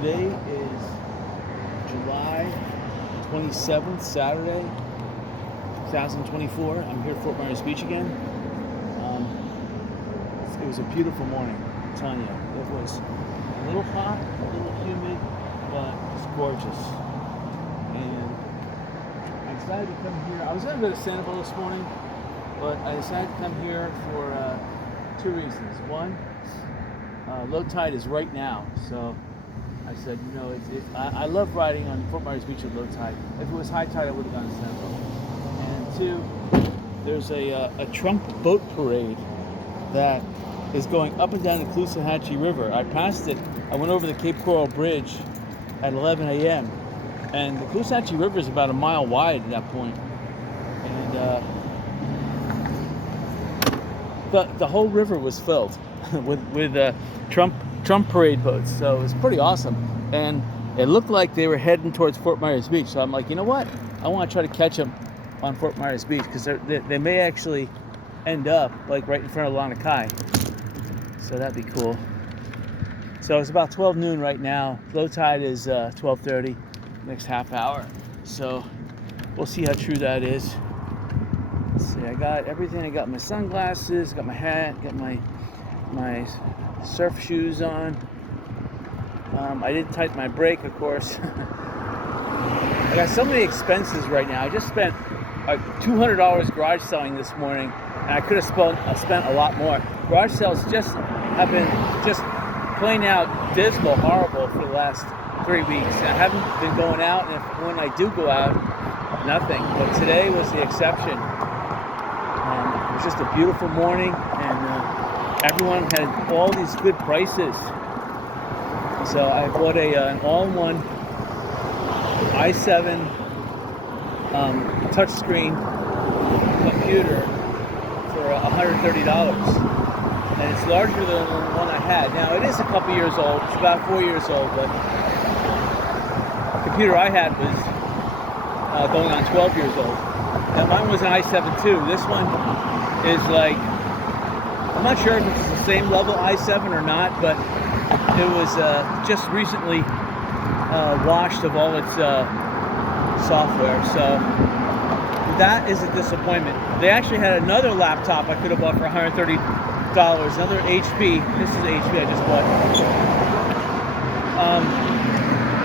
Today is July 27th, Saturday, 2024. I'm here at Fort Myers Beach again. It was a beautiful morning, I'm telling you. It was a little hot, a little humid, but it's gorgeous. And I decided to come here. I was going to go to Sanibel this morning, but I decided to come here for two reasons. One, low tide is right now, so I said, I love riding on Fort Myers Beach at low tide. If it was high tide, I would have gone to Sanibel. And two, there's a Trump boat parade that is going up and down the Caloosahatchee River. I passed it. I went over the Cape Coral Bridge at 11 a.m. And the Caloosahatchee River is about a mile wide at that point. And the whole river was filled with Trump parade boats, so it was pretty awesome. And it looked like they were heading towards Fort Myers Beach, so I'm like, you know what? I want to try to catch them on Fort Myers Beach, because they may actually end up like right in front of Lanakai, so that'd be cool. So it's about 12 noon right now. Low tide is 12:30, next half hour, so we'll see how true that is. Let's see, I got everything. I got my sunglasses, got my hat, got my surf shoes on. I didn't tighten my brake, of course. I got so many expenses right now. I just spent $200 garage selling this morning, and I could have spent a lot more. Garage sales have been just plain out dismal, horrible for the last 3 weeks. I haven't been going out, and when I do go out, nothing. But today was the exception. It was just a beautiful morning, and everyone had all these good prices. So I bought an all-in-one i7 touchscreen computer for $130, and it's larger than the one I had. Now it is a couple years old. It's about 4 years old, but the computer I had was going on 12 years old. Now mine was an i7 too. This one is like, I'm not sure if it's the same level i7 or not, but it was just recently washed of all its software, so that is a disappointment. They actually had another laptop I could have bought for $130, another HP. This is HP I just bought,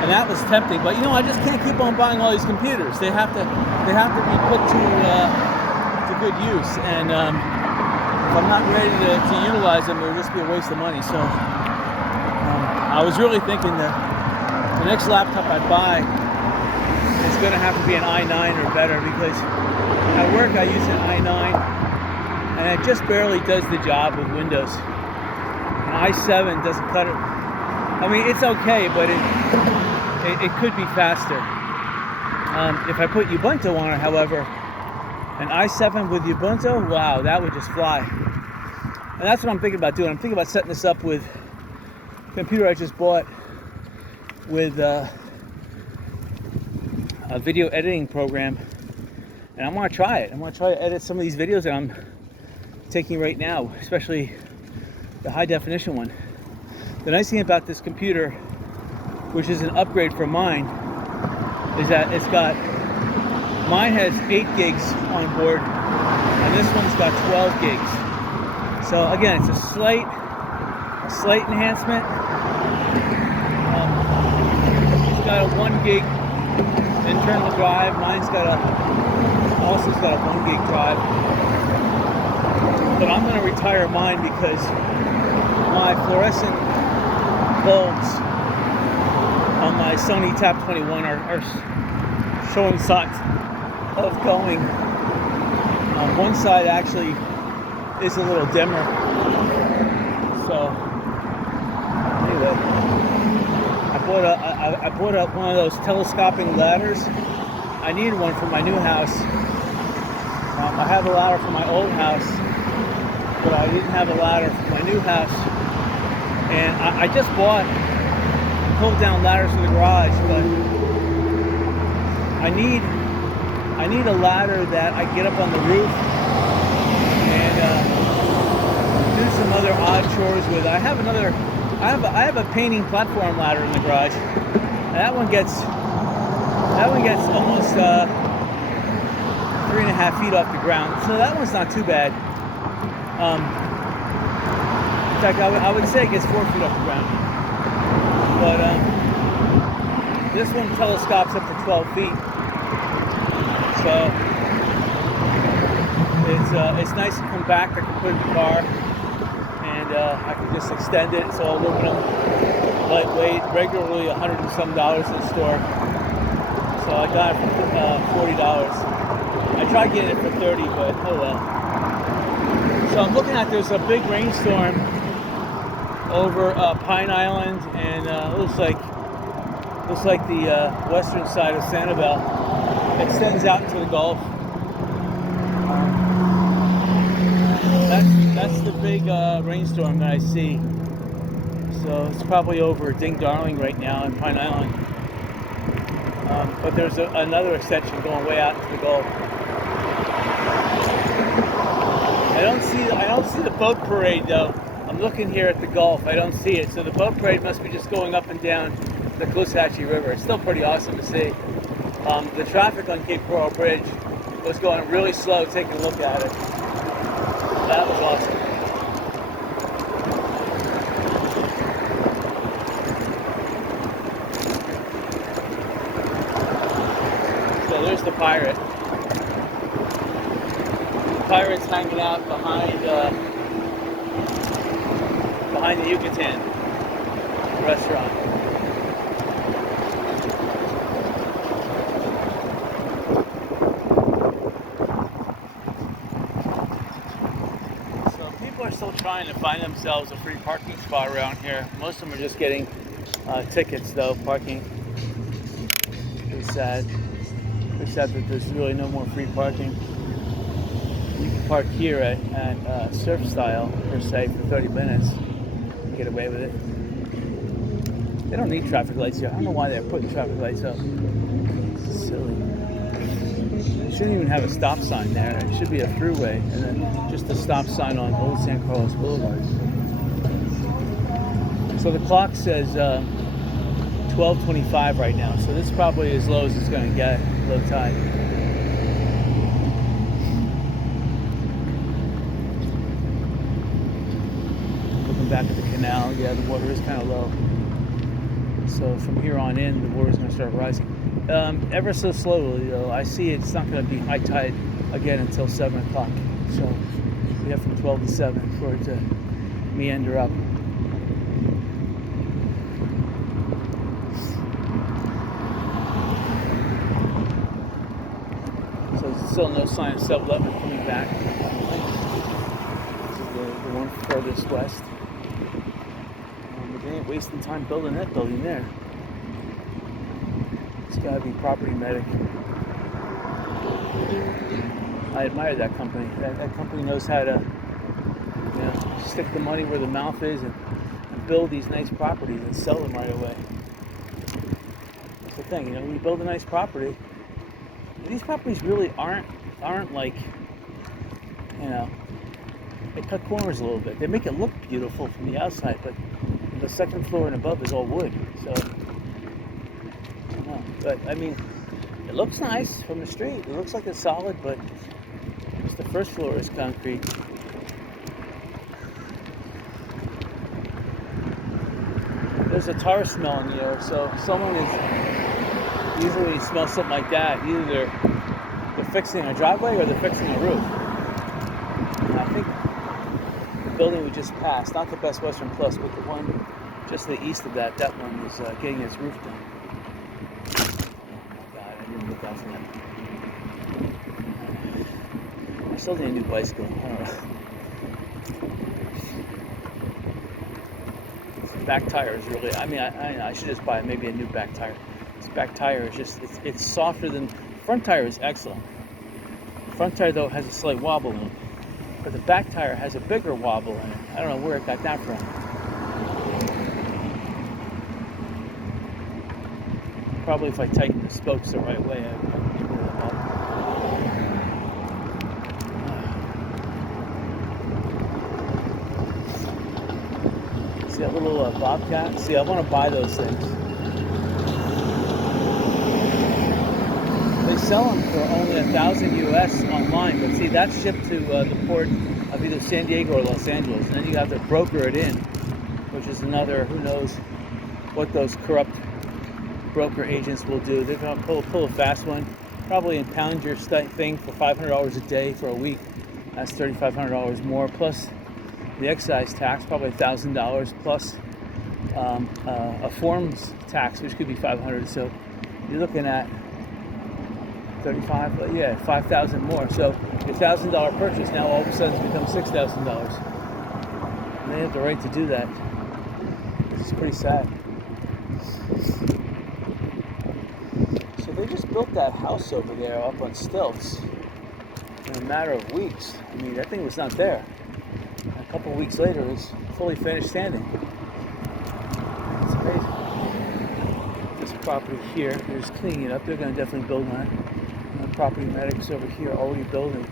and that was tempting. But I just can't keep on buying all these computers. They have to be put to good use, and if I'm not ready to utilize them, it would just be a waste of money. So I was really thinking that the next laptop I buy is going to have to be an i9 or better, because at work I use an i9 and it just barely does the job with Windows. An i7 doesn't cut it. I mean, it's okay, but it could be faster. If I put Ubuntu on it, however, an i7 with Ubuntu, wow, that would just fly. And that's what I'm thinking about doing. I'm thinking about setting this up with computer I just bought with a video editing program, and I want to try it. I want to try to edit some of these videos that I'm taking right now, especially the high definition one. The nice thing about this computer, which is an upgrade from mine, is that mine has 8 gigs on board, and this one's got 12 gigs. So again, it's a slight enhancement. It's got a 1 gig internal drive. Mine's also got a 1 gig drive. But I'm going to retire mine because my fluorescent bulbs on my Sony Tab 21 are showing signs of going. One side actually is a little dimmer. So anyway, I bought one of those telescoping ladders. I needed one for my new house. I have a ladder for my old house, but I didn't have a ladder for my new house. And I just bought pulled down ladders for the garage, but I need a ladder that I get up on the roof and do some other odd chores with. I have another I have a painting platform ladder in the garage, and that one gets almost 3.5 feet off the ground, so that one's not too bad. In fact, I would say it gets 4 feet off the ground, but this one telescopes up to 12 feet, so it's nice and compact. I can put it in the car, and I can just extend it. It's all aluminum, lightweight, regularly $100 and some in the store. So I got it for $40. I tried getting it for $30, but oh well. So I'm looking at, there's a big rainstorm over Pine Island, and looks like the western side of Sanibel extends out into the Gulf. That's the big rainstorm that I see. So it's probably over Ding Darling right now in Pine Island. But there's another extension going way out into the Gulf. I don't see the boat parade though. I'm looking here at the Gulf. I don't see it. So the boat parade must be just going up and down the Caloosahatchee River. It's still pretty awesome to see. The traffic on Cape Coral Bridge was going really slow, taking a look at it. That was awesome. So there's the pirate. The pirate's hanging out behind the Yucatan restaurant. So people are still trying to find themselves a free parking spot around here. Most of them are just getting tickets though, parking. Pretty sad. Pretty sad that there's really no more free parking. You can park here at Surf Style, per se, for 30 minutes. You get away with it. They don't need traffic lights here. I don't know why they're putting traffic lights up. It's silly. They shouldn't even have a stop sign there. It should be a throughway, and then just a stop sign on Old San Carlos Boulevard. So the clock says 12:25 right now, so this is probably as low as it's going to get, low tide. Looking back at the canal, yeah, the water is kind of low. So from here on in, the water is going to start rising. Ever so slowly, though. I see it's not going to be high tide again until 7 o'clock. So we have from 12 to 7 for it to meander up. So there's still no sign of 7-Eleven coming back. This is the one furthest west. But they ain't wasting time building that building there. It's got to be Property Medic. I admire that company. That company knows how to, stick the money where the mouth is and build these nice properties and sell them right away. That's the thing, when you build a nice property, these properties really aren't like, they cut corners a little bit. They make it look beautiful from the outside, but the second floor and above is all wood. So, but I mean, it looks nice from the street. It looks like it's solid, but just the first floor is concrete. There's a tar smell in the air, so if someone is usually smells something like that, either they're fixing a driveway or they're fixing a roof. And I think the building we just passed, not the Best Western Plus, but the one just to the east of that one is getting its roof done. Look out for that. I still need a new bicycle. I don't know. This back tire is really, I should just buy maybe a new back tire. This back tire is just, it's softer than, front tire is excellent. Front tire though has a slight wobble in it. But the back tire has a bigger wobble in it. I don't know where it got that from. Probably if I tighten the spokes the right way, I can pull them up. See that little bobcat? See, I want to buy those things. They sell them for only $1,000 US online, but see, that's shipped to the port of either San Diego or Los Angeles, and then you have to broker it in, which is another, who knows what those corrupt broker agents will do. They're going to pull a fast one, probably impound your thing for $500 a day for a week. That's $3,500 more, plus the excise tax, probably $1,000, plus a forms tax, which could be $500. So you're looking at 35, yeah, $5,000 more. So your $1,000 purchase now all of a sudden becomes $6,000. And they have the right to do that. It's pretty sad. So they just built that house over there up on stilts in a matter of weeks. I mean, that thing was not there. And a couple of weeks later, it was fully finished standing. It's crazy. This property here, they're just cleaning it up. They're going to definitely build on it. And the property medics over here already building.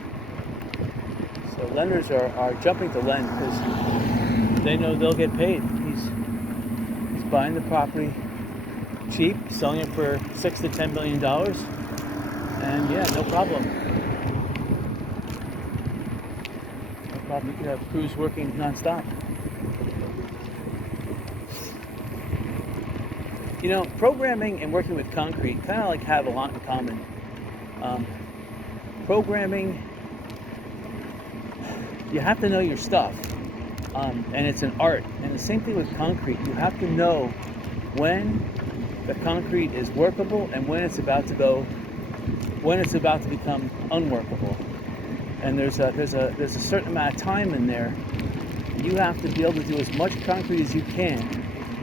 So lenders are jumping to lend because they know they'll get paid. He's buying the property cheap, selling it for $6 to $10 million, and yeah, no problem. No problem. You could have crews working nonstop. You know, programming and working with concrete kind of like have a lot in common. Programming, you have to know your stuff, and it's an art. And the same thing with concrete. You have to know when the concrete is workable and when it's about to become unworkable. And there's a certain amount of time in there. You have to be able to do as much concrete as you can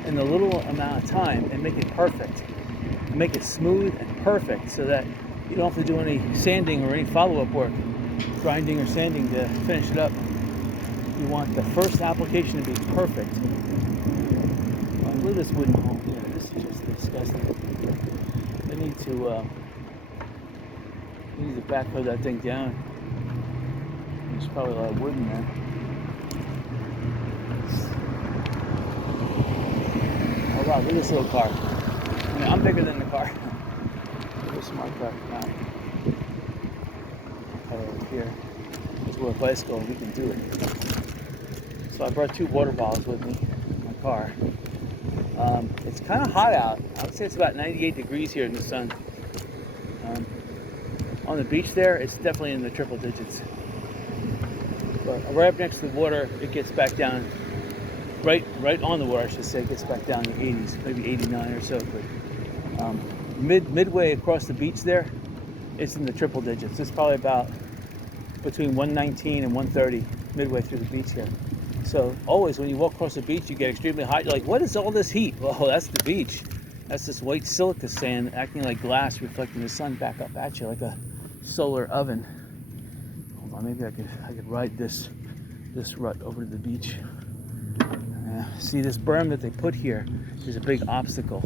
in a little amount of time and make it perfect, make it smooth and perfect, so that you don't have to do any sanding or any follow-up work, grinding or sanding to finish it up. You want the first application to be perfect. Look at this wooden home. Yeah, this is just disgusting. They need to backhoe that thing down. There's probably a lot of wood in there. Oh wow, look at this little car. I mean, I'm bigger than the car. Look at this smart car. Wow. Over here. We're a bicycle and we can do it. So I brought 2 water bottles with me in my car. It's kind of hot out. I would say it's about 98 degrees here in the sun. On the beach there, it's definitely in the triple digits. But right up next to the water, it gets back down, right on the water, I should say, it gets back down to the 80s, maybe 89 or so. But midway across the beach there, it's in the triple digits. It's probably about between 119 and 130 midway through the beach here. So always when you walk across the beach, you get extremely hot. You're like, what is all this heat? Well, that's the beach. That's this white silica sand acting like glass, reflecting the sun back up at you like a solar oven. Hold on, maybe I could ride this rut over to the beach. See, this berm that they put here is a big obstacle.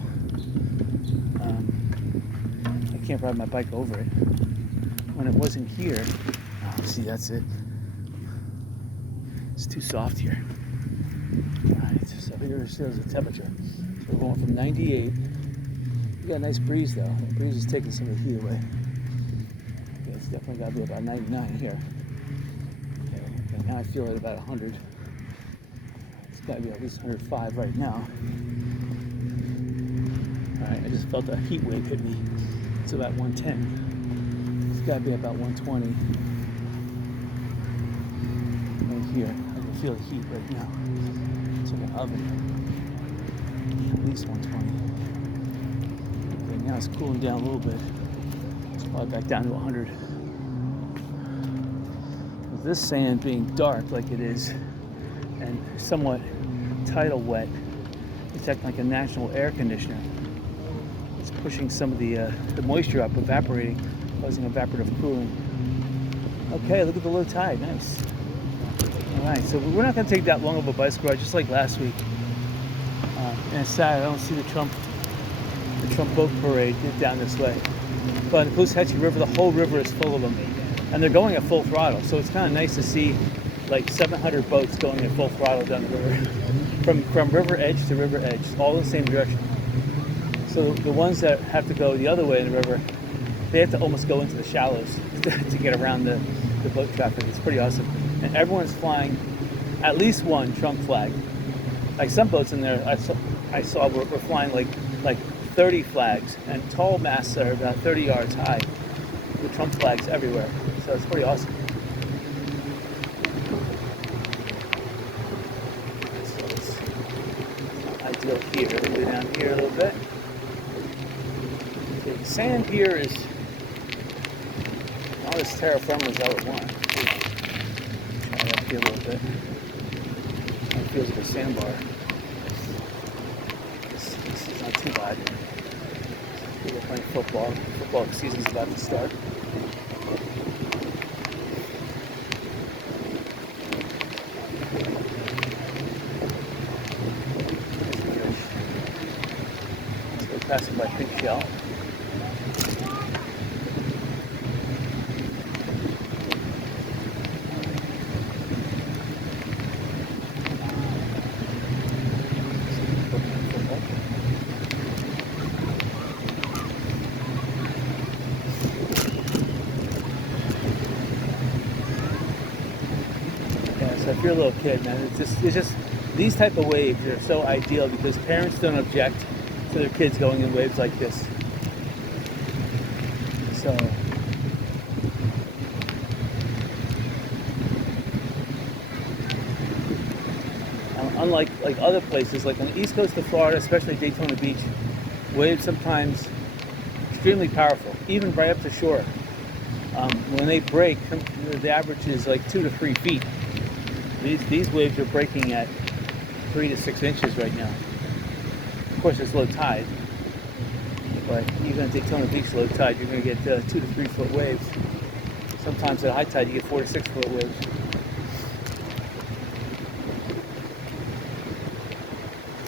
I can't ride my bike over it. When it wasn't here, see, that's it. It's too soft here. Alright, so here's the temperature. So we're going from 98. We got a nice breeze though. The breeze is taking some of the heat away. Okay, it's definitely got to be about 99 here. Okay, now I feel it about 100. It's got to be at least 105 right now. Alright, I just felt a heat wave hit me. It's about 110. It's got to be about 120. Here, I can feel the heat right now. It's like an oven. At least 120. Okay, now it's cooling down a little bit. It's probably back down to 100. With this sand being dark like it is, and somewhat tidal wet, it's acting like a national air conditioner. It's pushing some of the moisture up, evaporating, causing evaporative cooling. Okay, look at the low tide. Nice. Alright, so we're not going to take that long of a bicycle ride, just like last week. And it's sad, I don't see the Trump boat parade down this way. But the Cooshatchee River, the whole river is full of them. And they're going at full throttle, so it's kind of nice to see like 700 boats going at full throttle down the river. from river edge to river edge, all in the same direction. So the ones that have to go the other way in the river, they have to almost go into the shallows to get around the boat traffic. It's pretty awesome. And everyone's flying at least one Trump flag. Like some boats in there I saw were flying like 30 flags, and tall masts that are about 30 yards high with Trump flags everywhere. So it's pretty awesome. So it's not ideal here. We'll go down here a little bit. Okay, the sand here is not as terra firma as I would want. Try it up here a little bit. It feels like a sandbar. This is not too bad. People are playing football. Football season's about to start. Let's go passing by Pink Shell. So if you're a little kid, man, it's just these type of waves are so ideal because parents don't object to their kids going in waves like this. So unlike other places, like on the east coast of Florida, especially Daytona Beach, waves sometimes extremely powerful, even right up to shore. When they break, the average is like 2 to 3 feet. These waves are breaking at 3 to 6 inches right now. Of course, it's low tide, but even at Daytona Beach low tide, you're going to get 2 to 3 foot waves. Sometimes at high tide, you get 4 to 6 foot waves.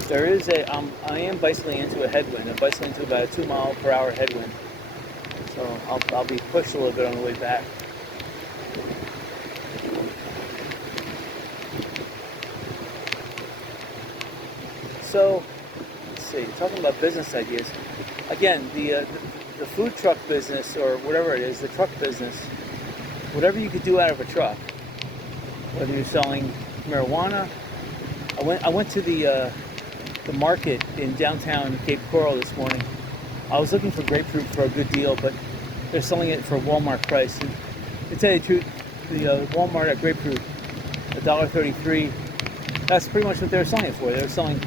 There is I am bicycling into a headwind. I'm bicycling into about a 2 mile per hour headwind. So I'll be pushed a little bit on the way back. So, let's see, talking about business ideas. Again, the food truck business, or whatever it is, the truck business, whatever you could do out of a truck, whether you're selling marijuana. I went to the market in downtown Cape Coral this morning. I was looking for grapefruit for a good deal, but they're selling it for Walmart price. And to tell you the truth, the Walmart at grapefruit, $1.33. That's pretty much what they were selling it for. They were selling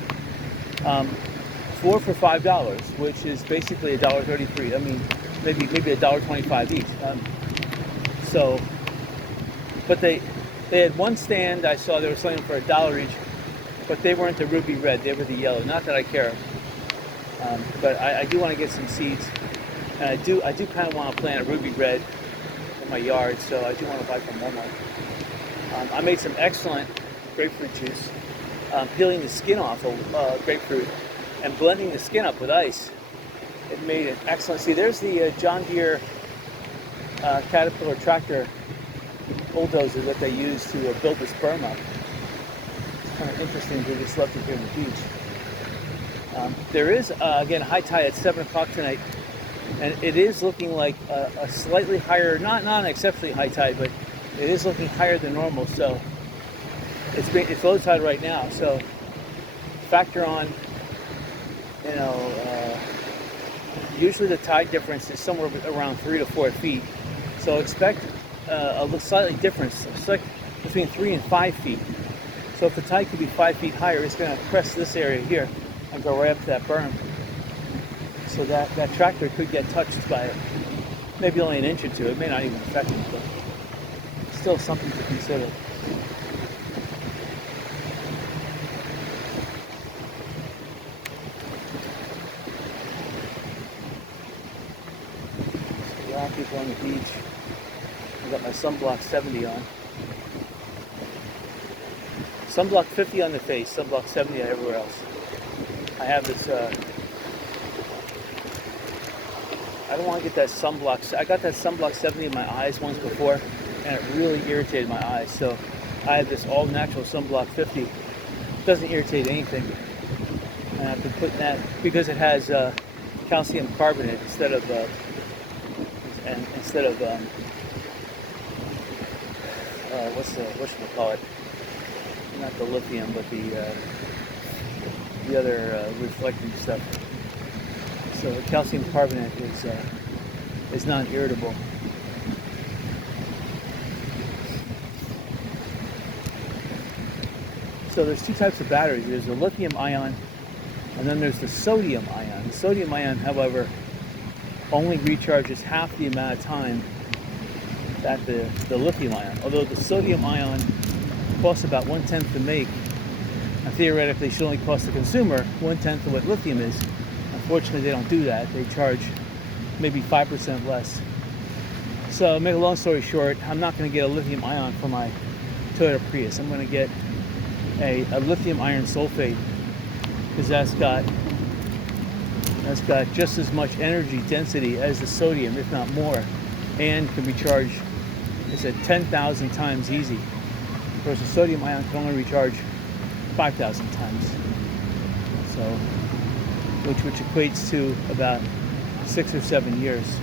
4 for $5, which is basically $1.33. I mean, maybe $1.25 each. But they had one stand I saw they were selling for $1 each, but they weren't the ruby red. They were the yellow. Not that I care, but I do want to get some seeds, and I do kind of want to plant a ruby red in my yard. So I do want to buy from Walmart. I made some excellent grapefruit juice. Peeling the skin off of grapefruit and blending the skin up with ice. It made an excellent. See, there's the John Deere Caterpillar tractor bulldozer that they use to build this berm up. It's kind of interesting. We just left it here on the beach. There is, again, high tide at 7 o'clock tonight, and it is looking like a slightly higher, not an exceptionally high tide, but it is looking higher than normal. So it's low tide right now, so factor on, usually the tide difference is somewhere around 3 to 4 feet. So expect a slightly difference. It's like between 3 and 5 feet. So if the tide could be 5 feet higher, it's going to crest this area here and go right up to that berm. So that tractor could get touched by it. Maybe only an inch or two. It may not even affect it, but still something to consider. People on the beach. I got my sunblock 70 on. Sunblock 50 on the face, sunblock 70 everywhere else. I have this, I don't want to get that sunblock. I got that sunblock 70 in my eyes once before, and it really irritated my eyes. So I have this all natural sunblock 50 doesn't irritate anything. And I've been putting that because it has calcium carbonate instead of whatchamacallit, not the lithium, but the other reflecting stuff. So the calcium carbonate is non-irritable. So there's two types of batteries. There's the lithium ion, and then there's the sodium ion. The sodium ion, however, only recharges half the amount of time that the lithium ion. Although the sodium ion costs about 1/10 to make, and theoretically should only cost the consumer 1/10 of what lithium is. Unfortunately, they don't do that. They charge maybe 5% less. So, to make a long story short, I'm not going to get a lithium ion for my Toyota Prius. I'm going to get a lithium iron sulfate, because that's got just as much energy density as the sodium, if not more, and can be charged, it's at 10,000 times easy. Whereas the sodium ion can only recharge 5,000 times. So, which equates to about 6 or 7 years.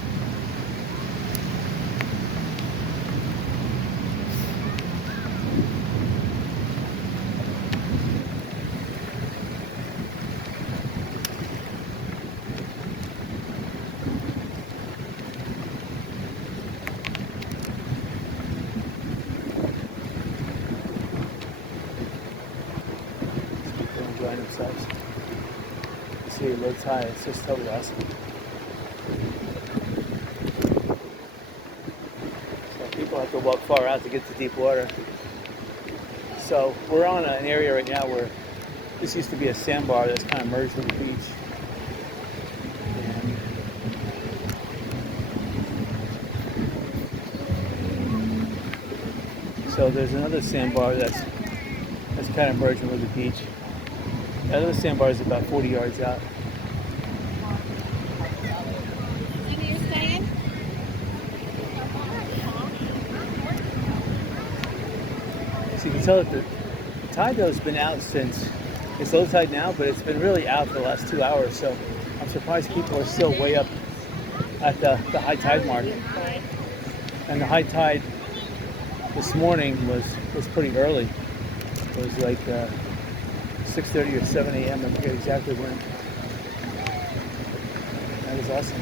Enjoying themselves. You see it low tide, it's just totally awesome. So people have to walk far out to get to deep water. So we're on an area right now where this used to be a sandbar that's kind of merged with the beach. And so there's another sandbar that's kind of merging with the beach. The other sandbar is about 40 yards out. So you can tell that the tide though has been out since, it's low tide now, but it's been really out for the last 2 hours. So I'm surprised people are still way up at the high tide mark. And the high tide this morning was pretty early. It was like 6:30 or 7 a.m. I forget exactly when. That was awesome.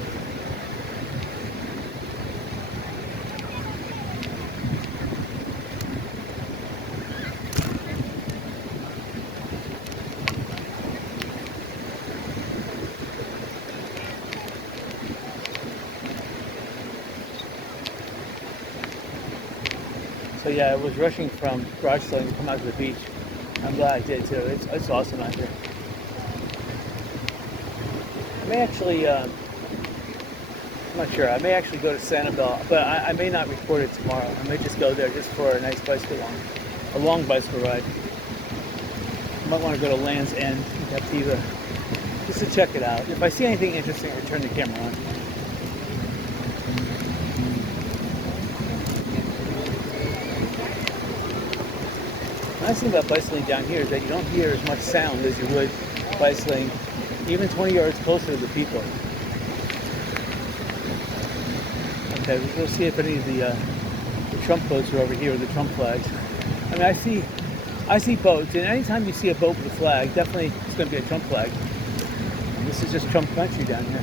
So yeah, I was rushing from garage selling to come out to the beach. I'm glad I did too. It's awesome out here. I may actually, I'm not sure. I may actually go to Sanibel, but I may not record it tomorrow. I may just go there just for a nice bicycle a long bicycle ride. I might want to go to Land's End in Captiva just to check it out. If I see anything interesting, I'll turn the camera on. The nice thing about bicycling down here is that you don't hear as much sound as you would bicycling even 20 yards closer to the people. Okay, we'll see if any of the Trump boats are over here, the Trump flags. I mean, I see boats, and anytime you see a boat with a flag, definitely it's going to be a Trump flag. And this is just Trump country down here.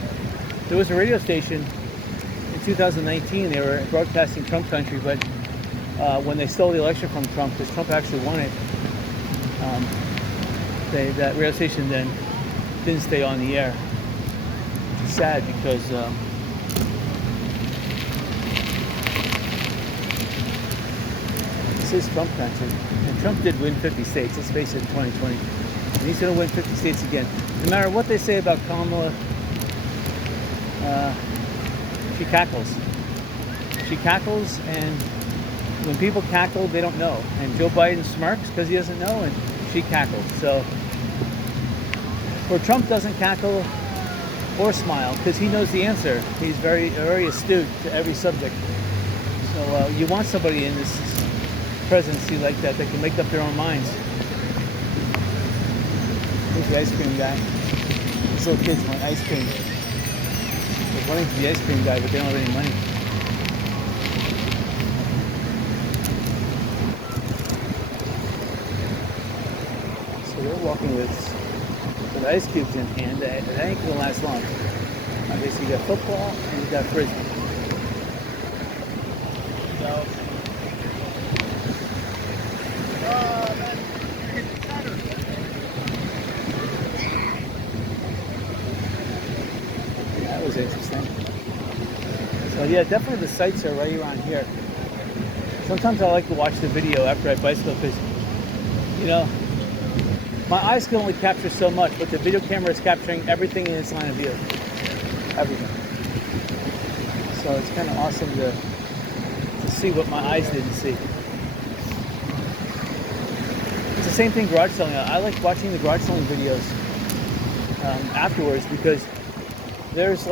There was a radio station in 2019, they were broadcasting Trump country, but when they stole the election from Trump, because Trump actually won it, that radio station then didn't stay on the air, which is sad because this is Trump country, and Trump did win 50 states, let's face it, in 2020, and he's going to win 50 states again. No matter what they say about Kamala, she cackles. She cackles, and when people cackle, they don't know. And Joe Biden smirks because he doesn't know, and she cackles. So, where Trump doesn't cackle or smile because he knows the answer. He's very, very astute to every subject. So you want somebody in this presidency like that that can make up their own minds. Here's the ice cream guy. These little kids want ice cream. They're running to the ice cream guy, but they don't have any money. So they're walking with ice cubes in hand. That ain't gonna last long. Obviously, you got football and you got frisbee. So, that was interesting. So yeah, definitely the sights are right around here. Sometimes I like to watch the video after I bicycle because, you know, my eyes can only capture so much, but the video camera is capturing everything in its line of view. Everything. So it's kind of awesome to see what my eyes didn't see. It's the same thing garage selling. I like watching the garage selling videos afterwards because there's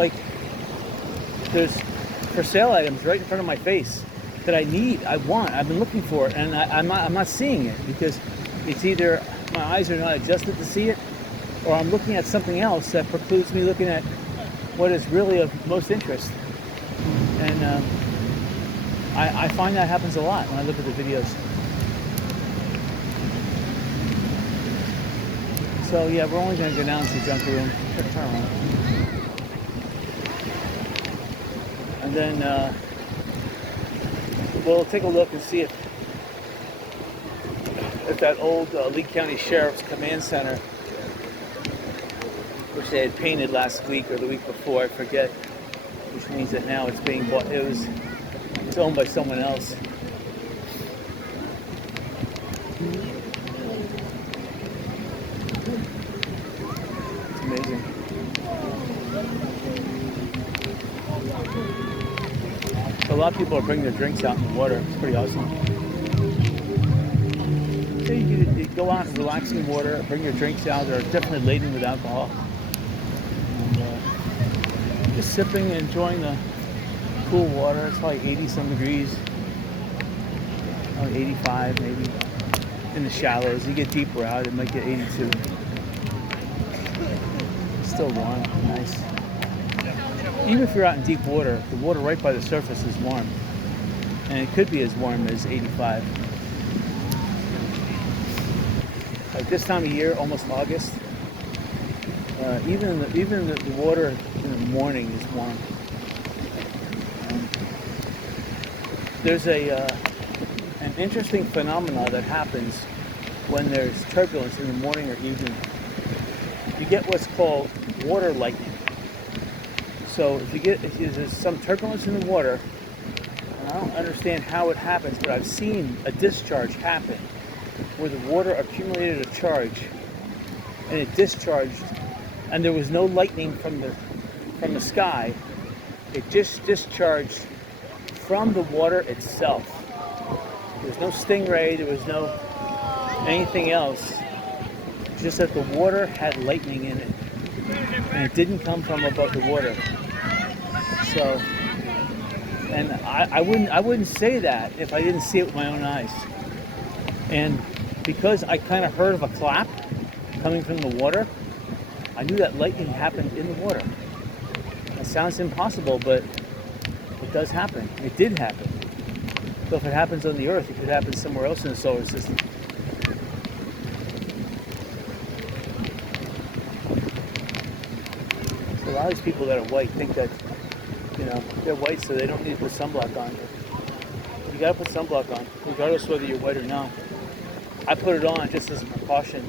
for sale items right in front of my face that I need, I want, I've been looking for, and I'm not seeing it because it's either my eyes are not adjusted to see it, or I'm looking at something else that precludes me looking at what is really of most interest. And I find that happens a lot when I look at the videos. So yeah, we're only going to go down to the junker room, turn around, and then we'll take a look and see if that old Lee County Sheriff's Command Center, which they had painted last week or the week before, I forget, which means that now it's being bought. It's owned by someone else. It's amazing. So a lot of people are bringing their drinks out in the water. It's pretty awesome. So you go out and relax in the water, bring your drinks out. They're definitely laden with alcohol. And just sipping and enjoying the cool water. It's like 80 some degrees. 85 maybe. In the shallows. You get deeper out, it might get 82. It's still warm, nice. Even if you're out in deep water, the water right by the surface is warm. And it could be as warm as 85. Like this time of year, almost August, even the water in the morning is warm. There's an interesting phenomenon that happens when there's turbulence in the morning or evening. You get what's called water lightning. So if there's some turbulence in the water, and I don't understand how it happens, but I've seen a discharge happen where the water accumulated a charge and it discharged, and there was no lightning from the sky. It just discharged from the water itself. There was no stingray, there was no anything else, just that the water had lightning in it, and it didn't come from above the water. So, and I wouldn't say that if I didn't see it with my own eyes. And because I kind of heard of a clap coming from the water, I knew that lightning happened in the water. It sounds impossible, but it does happen. It did happen. So if it happens on the Earth, it could happen somewhere else in the solar system. So a lot of these people that are white think that, they're white so they don't need to put sunblock on. You gotta put sunblock on, regardless whether you're white or not. I put it on just as a precaution.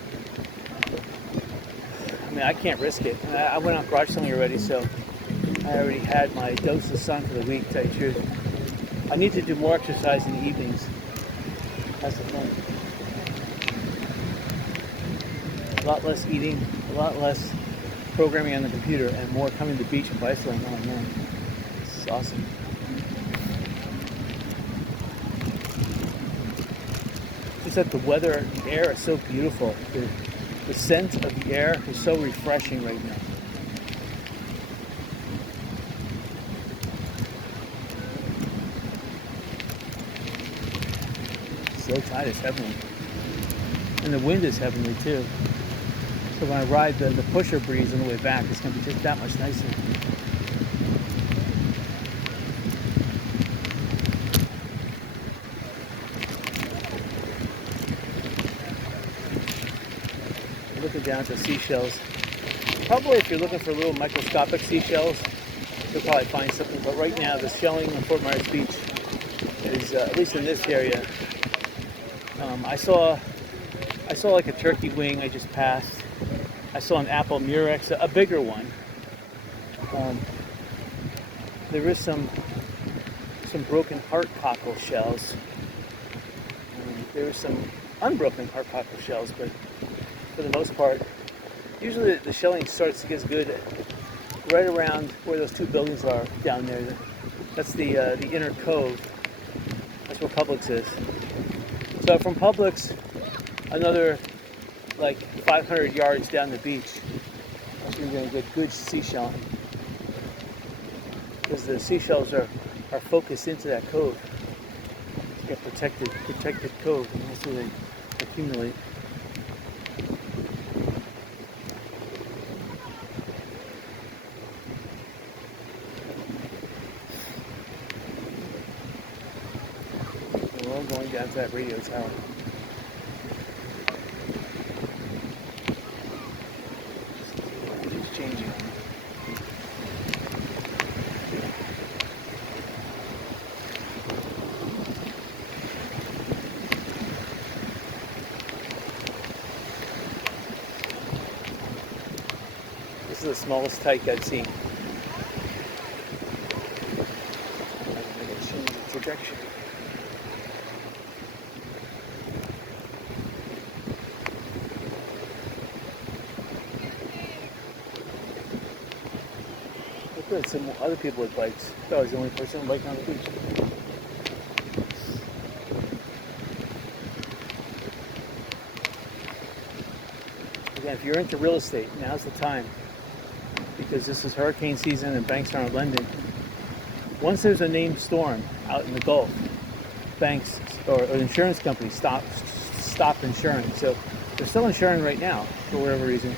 I mean, I can't risk it. I went out garage selling already, so I already had my dose of sun for the week, to tell you the truth. I need to do more exercise in the evenings. That's the thing. A lot less eating, a lot less programming on the computer, and more coming to the beach and bicycling. Oh man, this is awesome. Just that the weather, the air is so beautiful. The scent of the air is so refreshing right now. So tight, it's heavenly. And the wind is heavenly too. So when I ride the pusher breeze on the way back, it's going to be just that much nicer. Looking down at the seashells. Probably if you're looking for little microscopic seashells, you'll probably find something. But right now, the shelling on Fort Myers Beach is, at least in this area, I saw like a turkey wing I just passed. I saw an apple murex, a bigger one. There is some broken heart cockle shells. There is some unbroken heart cockle shells, but for the most part, usually the shelling starts to get good right around where those two buildings are down there. That's the inner cove. That's where Publix is. So from Publix, another like 500 yards down the beach, that's where you're going to get good seashelling. Because the seashells are focused into that cove. It's got protected cove, and that's where they accumulate. We're all going down to that radio tower. It's changing. This is the smallest tyke I've seen. I'm going to change the trajectory. Look at some other people with bikes. I thought I was the only person biking on the beach. Again, if you're into real estate, now's the time. Because this is hurricane season and banks aren't lending. Once there's a named storm out in the Gulf, banks or insurance companies stop insuring. So they're still insuring right now for whatever reason.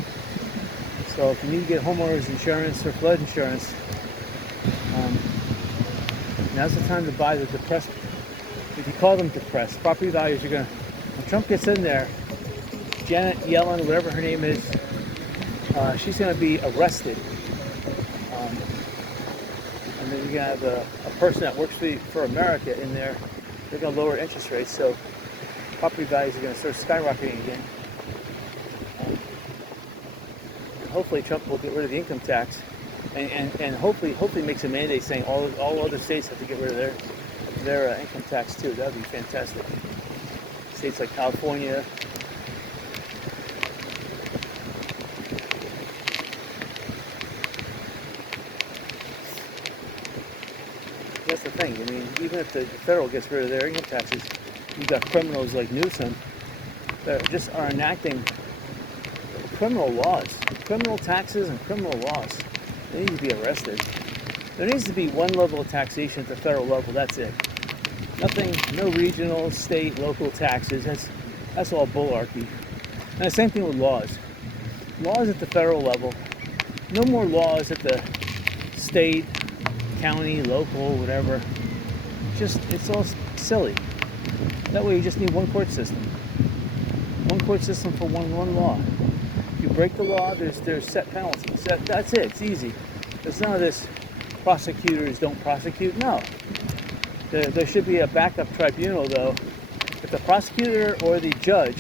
So if you need to get homeowners insurance or flood insurance, now's the time to buy the depressed. If you call them depressed, property values are going to, when Trump gets in there, Janet Yellen, whatever her name is, she's going to be arrested. And then you're going to have a person that works for America in there. They're going to lower interest rates, so property values are going to start skyrocketing again. Hopefully Trump will get rid of the income tax, and hopefully makes a mandate saying all other states have to get rid of their income tax too. That would be fantastic. States like California. That's the thing. I mean, even if the federal gets rid of their income taxes, you've got criminals like Newsom that just are enacting criminal laws, criminal taxes and criminal laws. They need to be arrested. There needs to be one level of taxation at the federal level. That's it. Nothing, no regional, state, local taxes. That's all bullarchy. And the same thing with laws. Laws at the federal level. No more laws at the state, county, local, whatever. It's all silly. That way you just need one court system. One court system for one law. If you break the law, there's set penalties. That's it. It's easy. There's none of this prosecutors don't prosecute. No. There should be a backup tribunal, though. If the prosecutor or the judge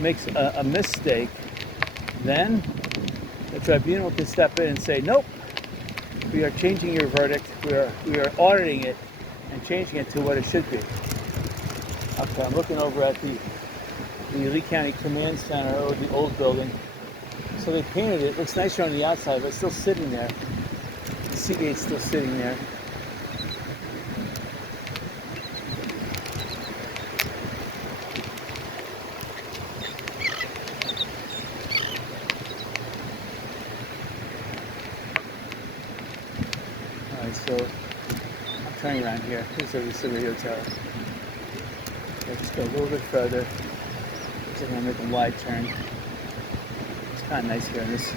makes a mistake, then the tribunal can step in and say, nope, we are changing your verdict. We are auditing it and changing it to what it should be. Okay, I'm looking over at the Lee County Command Center, or the old building. So they painted it. It looks nicer on the outside, but it's still sitting there. The Seagate's still sitting there. Alright, so I'm turning around here. Here's the radio tower. I'll just go a little bit further. Looks like I'm going to make a wide turn. kind of nice here. And it's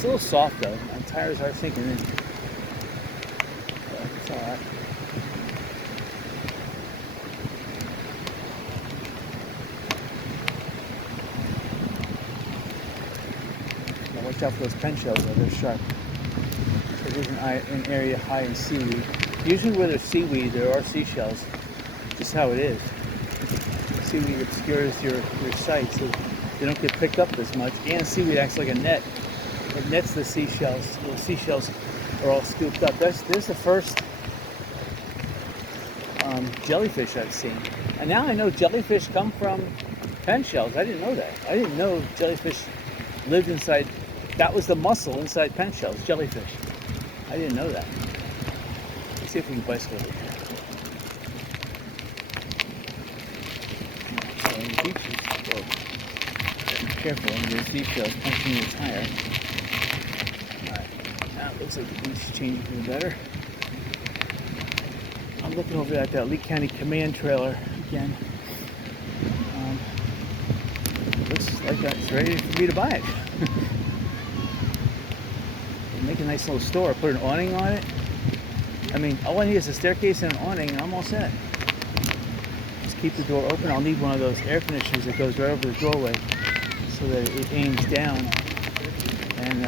a little soft though. My tires are sinking in. But it's all right. Now watch out for those pen shells though. They're sharp. It is an area high in seaweed. Usually where there's seaweed, there are seashells. Just how it is. Seaweed obscures your sight, so they don't get picked up as much. And seaweed acts like a net. It nets the seashells. The seashells are all scooped up. There's the first jellyfish I've seen. And now I know jellyfish come from pen shells. I didn't know that. I didn't know jellyfish lived inside. That was the mussel inside pen shells, jellyfish. I didn't know that. Let's see if we can bicycle over here. So on the beaches, well, be careful, your seashells punching your tire. Alright, now it looks like the beach is changing for the better. I'm looking over at that Lee County Command trailer again. Looks like it's ready for me to buy it. Make a nice little store, put an awning on it. I mean, all I need is a staircase and an awning and I'm all set. Just keep the door open. I'll need one of those air conditioners that goes right over the doorway so that it aims down and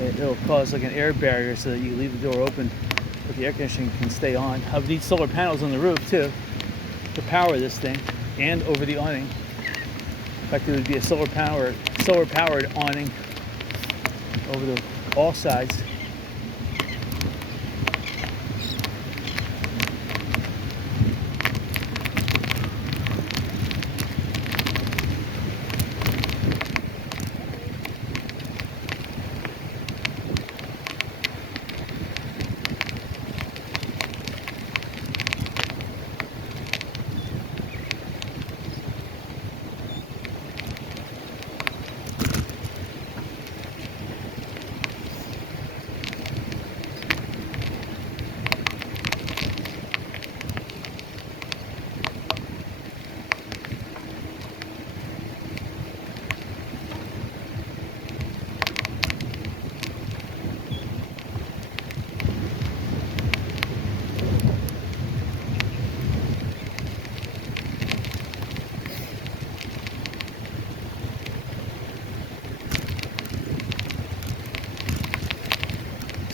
it'll cause like an air barrier so that you leave the door open but the air conditioning can stay on. I would need solar panels on the roof too to power this thing and over the awning. In fact, it would be a solar powered awning over all sides.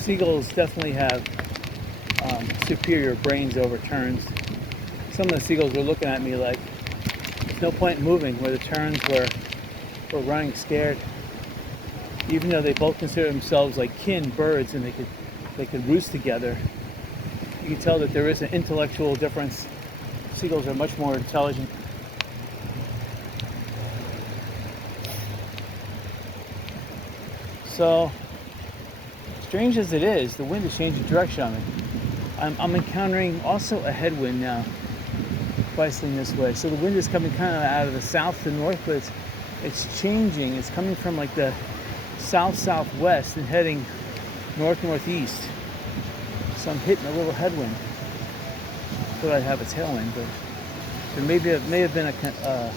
Seagulls definitely have superior brains over terns. Some of the seagulls were looking at me like, there's no point in moving, where the terns were running scared. Even though they both consider themselves like kin birds and they could roost together, you can tell that there is an intellectual difference. Seagulls are much more intelligent. So, strange as it is, the wind is changing direction on me. I'm encountering also a headwind now, bicycling this way. So the wind is coming kind of out of the south to north, but it's changing. It's coming from like the south-southwest and heading north-northeast. So I'm hitting a little headwind. Thought I'd have a tailwind, but there may have been a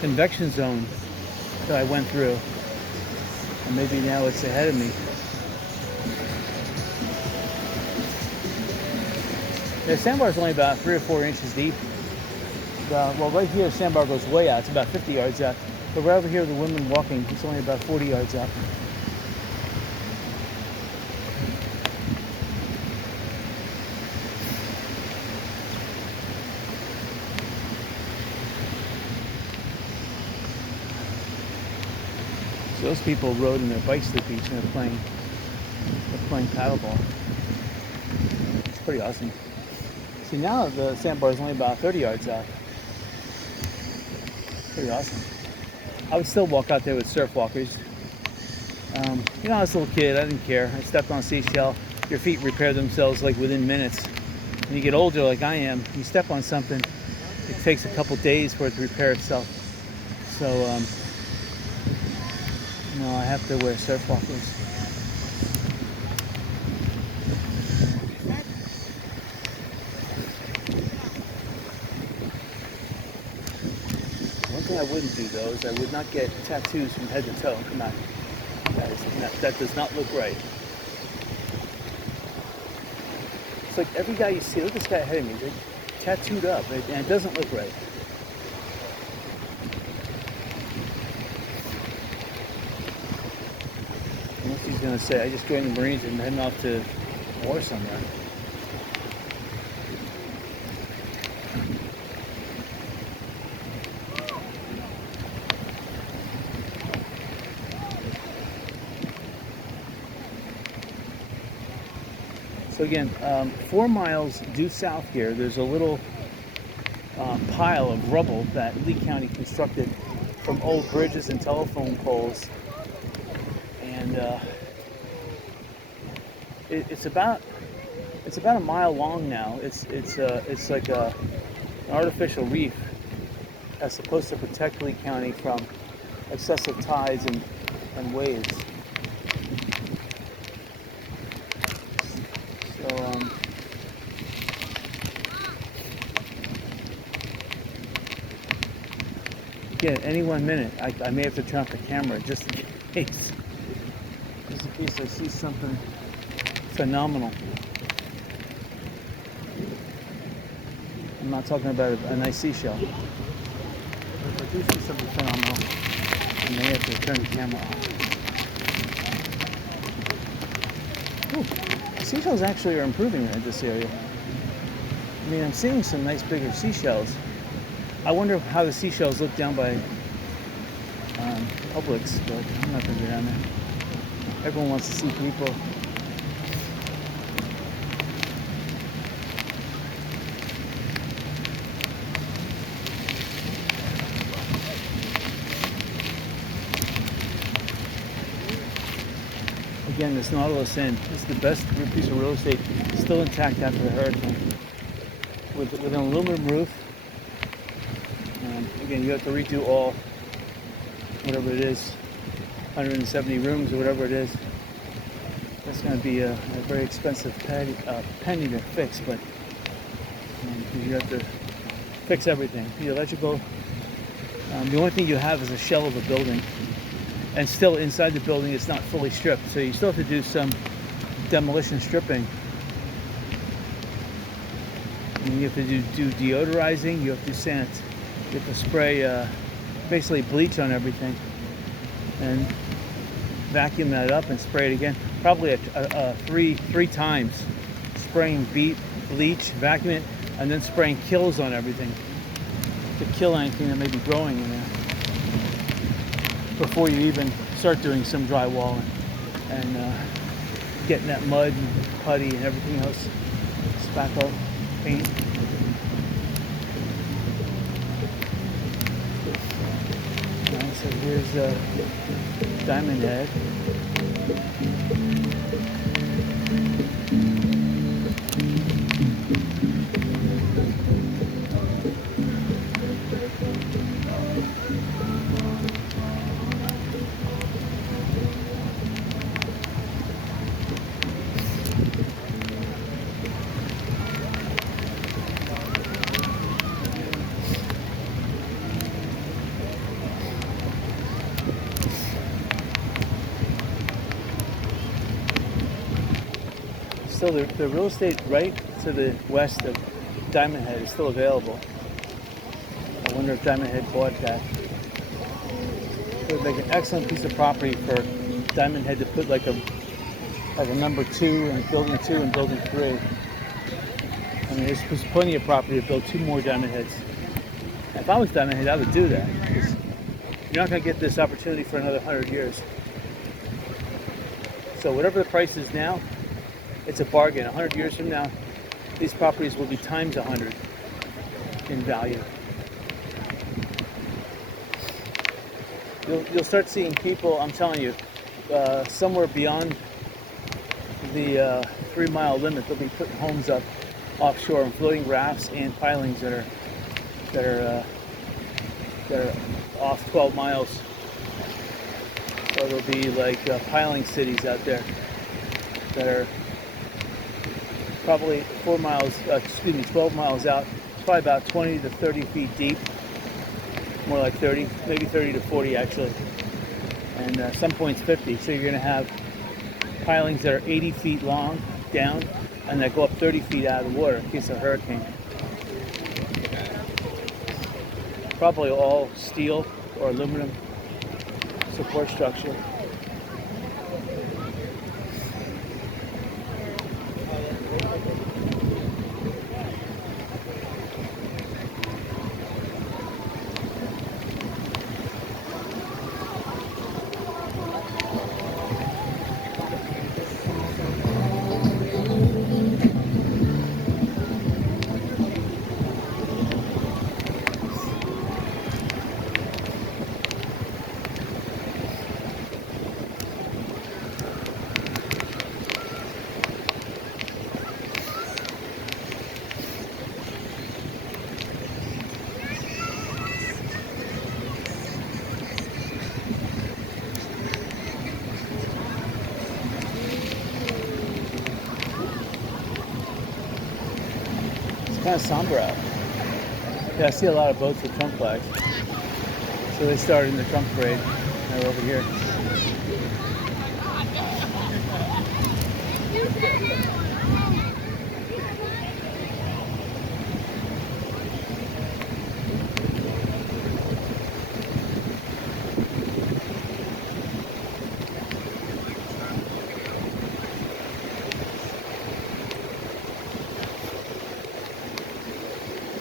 convection zone that I went through, and maybe now it's ahead of me. The sandbar is only about 3 or 4 inches deep. Well, right here, the sandbar goes way out. It's about 50 yards out. But right over here, the women walking, it's only about 40 yards out. So those people rode in their bikes to the beach and they're playing paddleball. It's pretty awesome. See, now the sandbar is only about 30 yards out. Pretty awesome. I would still walk out there with surf walkers. You know, I was a little kid, I didn't care. I stepped on a seashell. Your feet repair themselves like within minutes. When you get older like I am, you step on something, it takes a couple days for it to repair itself. So, you know, I have to wear surf walkers. One thing I wouldn't do those. I would not get tattoos from head to toe. Come on, guys, that does not look right. It's like every guy you see. Look at this guy ahead of me. They're tattooed up, and it doesn't look right. Unless he's gonna say, "I just joined the Marines and heading off to war somewhere." So again, 4 miles due south here, there's a little pile of rubble that Lee County constructed from old bridges and telephone poles, and it's about a mile long now. It's like an artificial reef that's supposed to protect Lee County from excessive tides and waves. Again, any 1 minute, I may have to turn off the camera just in case. Just in case I see something phenomenal. I'm not talking about a nice seashell. But if I do see something phenomenal, I may have to turn the camera off. Ooh, the seashells actually are improving in this area. I mean, I'm seeing some nice bigger seashells. I wonder how the seashells look down by Publix, but I'm not going to go down there. Everyone wants to see people. Again, this Nautilus Inn, this is the best piece of real estate, still intact after the hurricane. With an aluminum roof. Again, you have to redo all, whatever it is, 170 rooms or whatever it is. That's going to be a very expensive penny to fix, but you have to fix everything. The electrical, the only thing you have is a shell of a building, and still inside the building it's not fully stripped, so you still have to do some demolition stripping. And you have to do deodorizing, you have to you have to spray basically bleach on everything and vacuum that up and spray it again. Probably three times. Spraying bleach, vacuum it, and then spraying kills on everything to kill anything that may be growing in there before you even start doing some drywall and getting that mud and putty and everything else, spackle, paint. So here's Diamond Head. Still, the real estate right to the west of Diamond Head is still available. I wonder if Diamond Head bought that. It would make an excellent piece of property for Diamond Head to put like a number 2 and building 2 and building 3. I mean, there's plenty of property to build 2 more Diamond Heads. If I was Diamond Head, I would do that, because you're not going to get this opportunity for another 100 years. So whatever the price is now, it's a bargain. 100 years from now, these properties will be times 100 in value. You'll start seeing people, I'm telling you, somewhere beyond the 3 mile limit, they'll be putting homes up offshore and floating rafts and pilings that are off 12 miles. So there'll be like piling cities out there that are probably 12 miles out, probably about 20 to 30 feet deep, more like 30, maybe 30 to 40 actually, and some points 50. So you're going to have pilings that are 80 feet long down and that go up 30 feet out of the water in case of a hurricane. Probably all steel or aluminum support structure. Kind of somber out. Yeah, I see a lot of boats with Trump flags. So they started in the Trump parade. They're over here.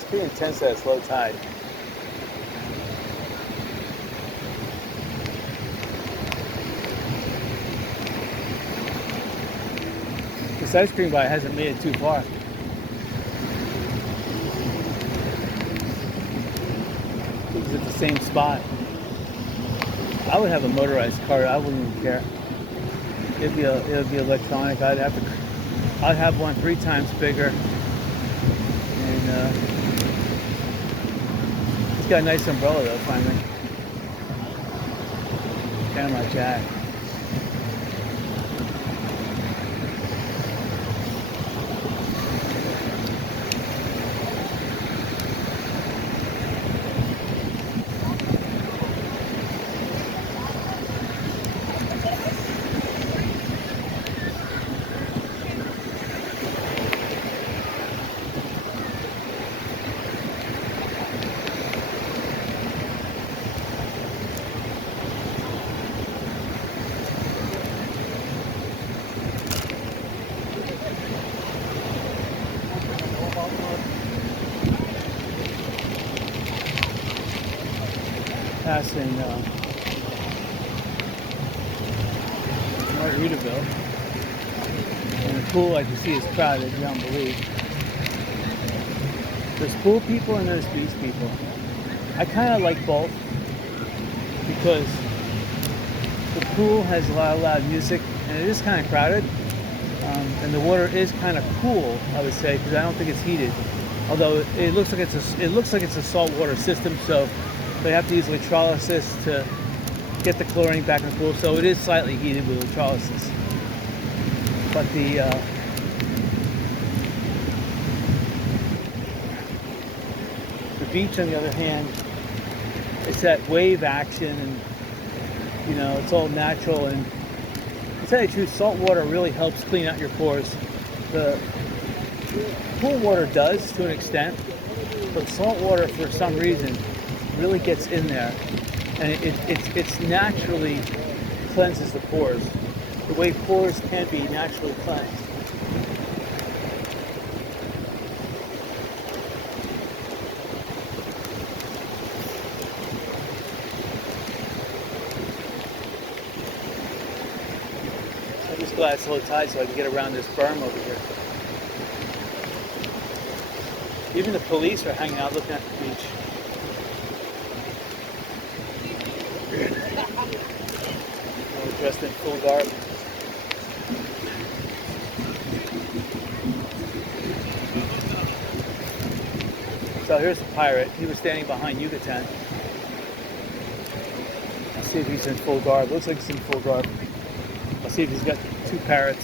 Pretty intense at its low tide. This ice cream guy hasn't made it too far. He's at the same spot. I would have a motorized car. I wouldn't even care. It would be electronic. I'd have one 3 times bigger. And it's got a nice umbrella though, finally. Panama Jack. Passing Margaritaville, and the pool, like you see, is crowded beyond belief. There's pool people and there's beach people. I kind of like both because the pool has a lot of loud music and it is kind of crowded, and the water is kind of cool, I would say, because I don't think it's heated. Although it looks like it's a saltwater system, so they have to use electrolysis to get the chlorine back in the pool, so it is slightly heated with electrolysis. But the beach, on the other hand, it's that wave action, and it's all natural. And to tell you the truth, salt water really helps clean out your pores. The pool water does to an extent, but salt water, for some reason, really gets in there, and it's naturally cleanses the pores, the way pores can be naturally cleansed. I'm just glad it's low tide so I can get around this berm over here. Even the police are hanging out looking at the beach. Dressed in full garb. So here's the pirate. He was standing behind Yucatan. Let's see if he's in full garb. Looks like he's in full garb. I'll see if he's got 2 parrots.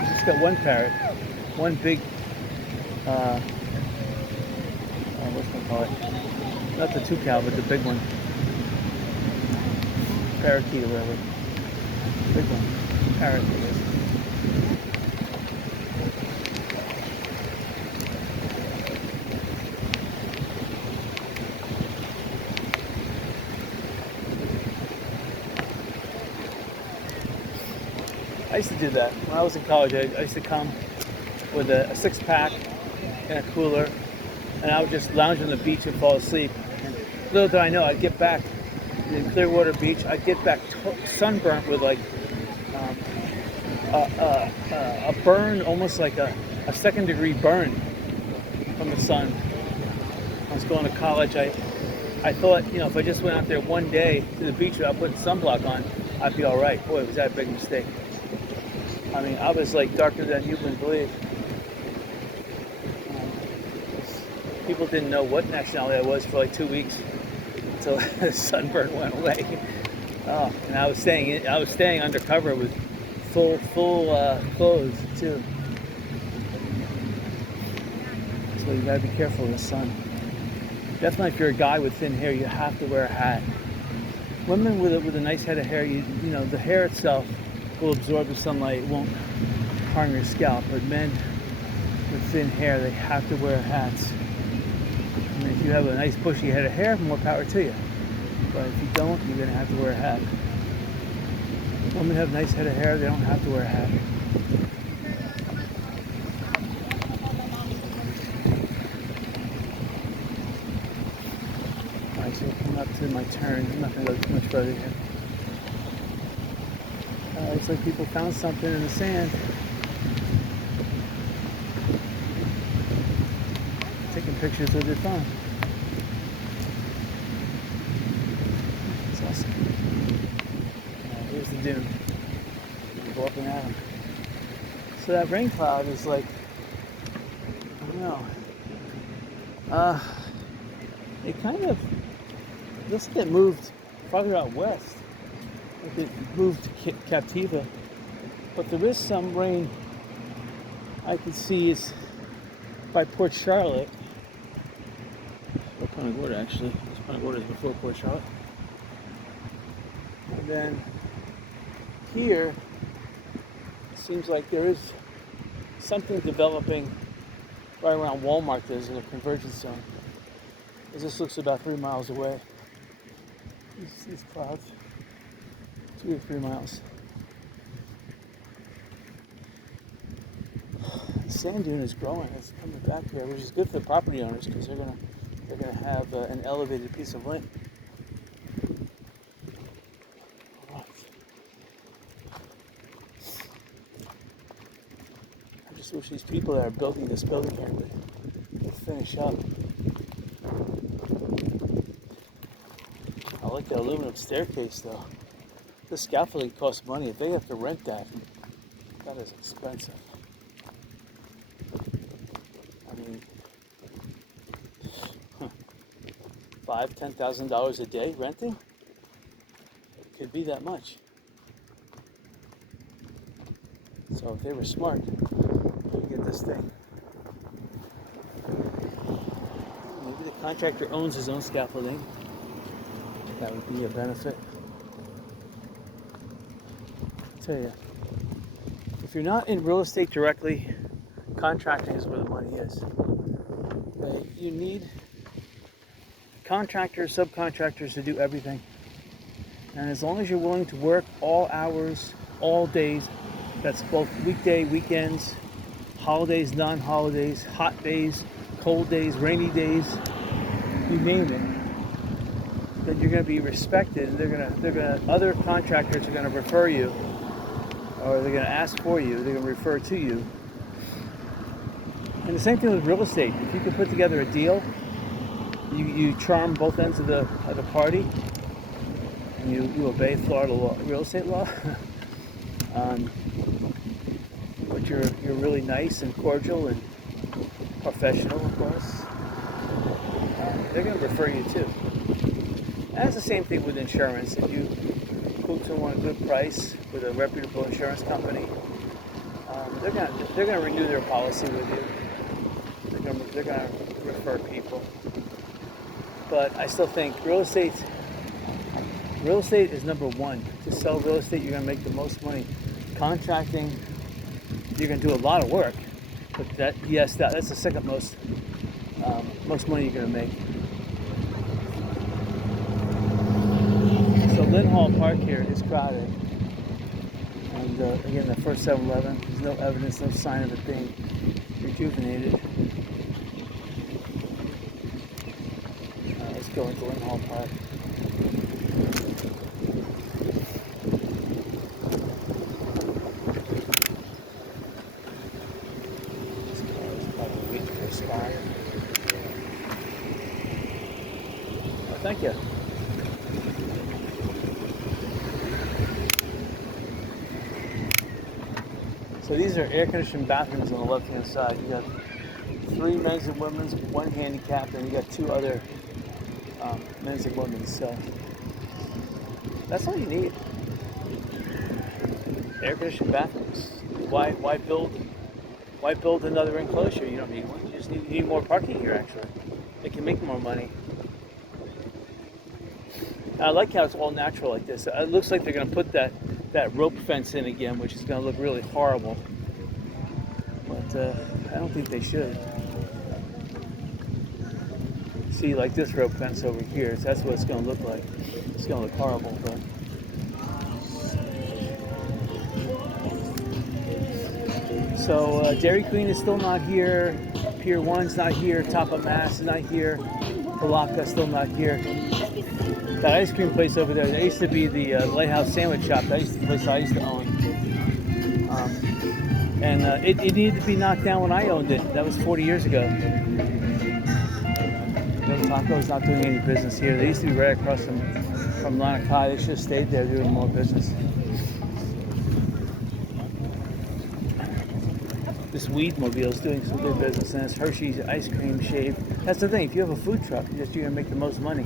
He's got 1 parrot. one big, what's gonna call it? Not the 2 cow, but the big one, parakeet or whatever. Big one, parrot it is. I used to do that when I was in college. I used to come with a 6-pack and a cooler, and I would just lounge on the beach and fall asleep. And little did I know, I'd get back in Clearwater Beach. I'd get back sunburnt with like a burn, almost like a 2nd-degree burn from the sun. I was going to college. I thought, if I just went out there one day to the beach without putting sunblock on, I'd be all right. Boy, was that a big mistake. I mean, I was like darker than you can believe. People didn't know what nationality I was for like 2 weeks until the sunburn went away. Oh, and I was staying undercover with full clothes too. So you gotta be careful of the sun. Definitely, if you're a guy with thin hair, you have to wear a hat. Women with a nice head of hair, the hair itself will absorb the sunlight. It won't harm your scalp. But men with thin hair, they have to wear hats. I mean, if you have a nice bushy head of hair, more power to you. But if you don't, you're gonna have to wear a hat. Women have a nice head of hair, they don't have to wear a hat. Alright, so coming up to my turn. I'm not gonna go too much further here. Looks like people found something in the sand. Taking pictures with their phone. That's awesome. Here's the dune. Go up and at them. So that rain cloud is like, I don't know. It kind of looks like it moved farther out west. Like it moved to Captiva. But there is some rain I can see is by Port Charlotte. Or Punta Gorda, actually. Punta Gorda is before Port Charlotte. And then here, it seems like there is something developing right around Walmart. There's a convergence zone. This looks about 3 miles away. These clouds, 2 or 3 miles. The sand dune is growing. It's coming back here, which is good for the property owners because they're gonna have an elevated piece of land. Right. I just wish these people that are building this building here would finish up. I like the aluminum staircase though. This scaffolding costs money. If they have to rent that, that is expensive. I mean, $5,000-$10,000 a day renting? It could be that much. So if they were smart, they would get this thing. Maybe the contractor owns his own scaffolding. That would be a benefit. I'll tell you, if you're not in real estate directly, contracting is where the money is. You need contractors, subcontractors to do everything. And as long as you're willing to work all hours, all days, that's both weekday, weekends, holidays, non-holidays, hot days, cold days, rainy days, you name it, then you're going to be respected. Other contractors are going to refer you, or they're going to ask for you, they're going to refer to you. And the same thing with real estate. If you can put together a deal, you charm both ends of the party, and you obey Florida law, real estate law. But you're really nice and cordial and professional, of course. They're going to refer you too. And that's the same thing with insurance. If you quote someone a good price with a reputable insurance company, They're gonna renew their policy with you. They're gonna refer people. But I still think real estate is number one. To sell real estate, you're gonna make the most money. Contracting, you're gonna do a lot of work, but that's the second most money you're gonna make. So Lynn Hall Park here is crowded, and again, the first 7-Eleven. There's no evidence, no sign of it being rejuvenated. Let's go into Lynn Hall Park. Thank you. So these are air-conditioned bathrooms on the left-hand side. You got 3 men's and women's, 1 handicapped, and you got 2 other men's and women's. So that's all you need. Air-conditioned bathrooms. Why build another enclosure? You don't need one. You just need more parking here. Actually, they can make more money. I like how it's all natural like this. It looks like they're going to put that rope fence in again, which is going to look really horrible. But I don't think they should. See, like this rope fence over here, so that's what it's going to look like. It's going to look horrible, but. So Dairy Queen is still not here. Pier 1's not here. Top of Mass is not here. Palaka's still not here. That ice cream place over there, that used to be the Lighthouse Sandwich Shop. That used to be the place I used to own. It needed to be knocked down when I owned it. That was 40 years ago. Little Taco's not doing any business here. They used to be right across from Lanakai. They should have stayed there doing more business. This Weedmobile is doing some good business, and it's Hershey's ice cream shave. That's the thing. If you have a food truck, you're going to make the most money.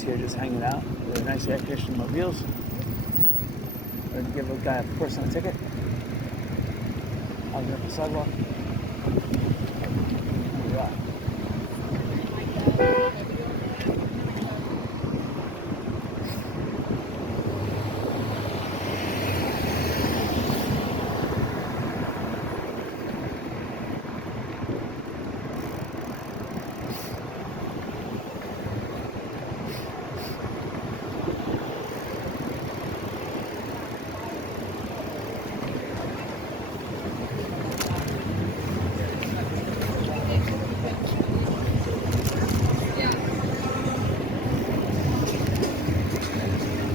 Here just hanging out with a nice air-conditioned mobiles. Ready to give a guy a personal ticket on the sidewalk. All right.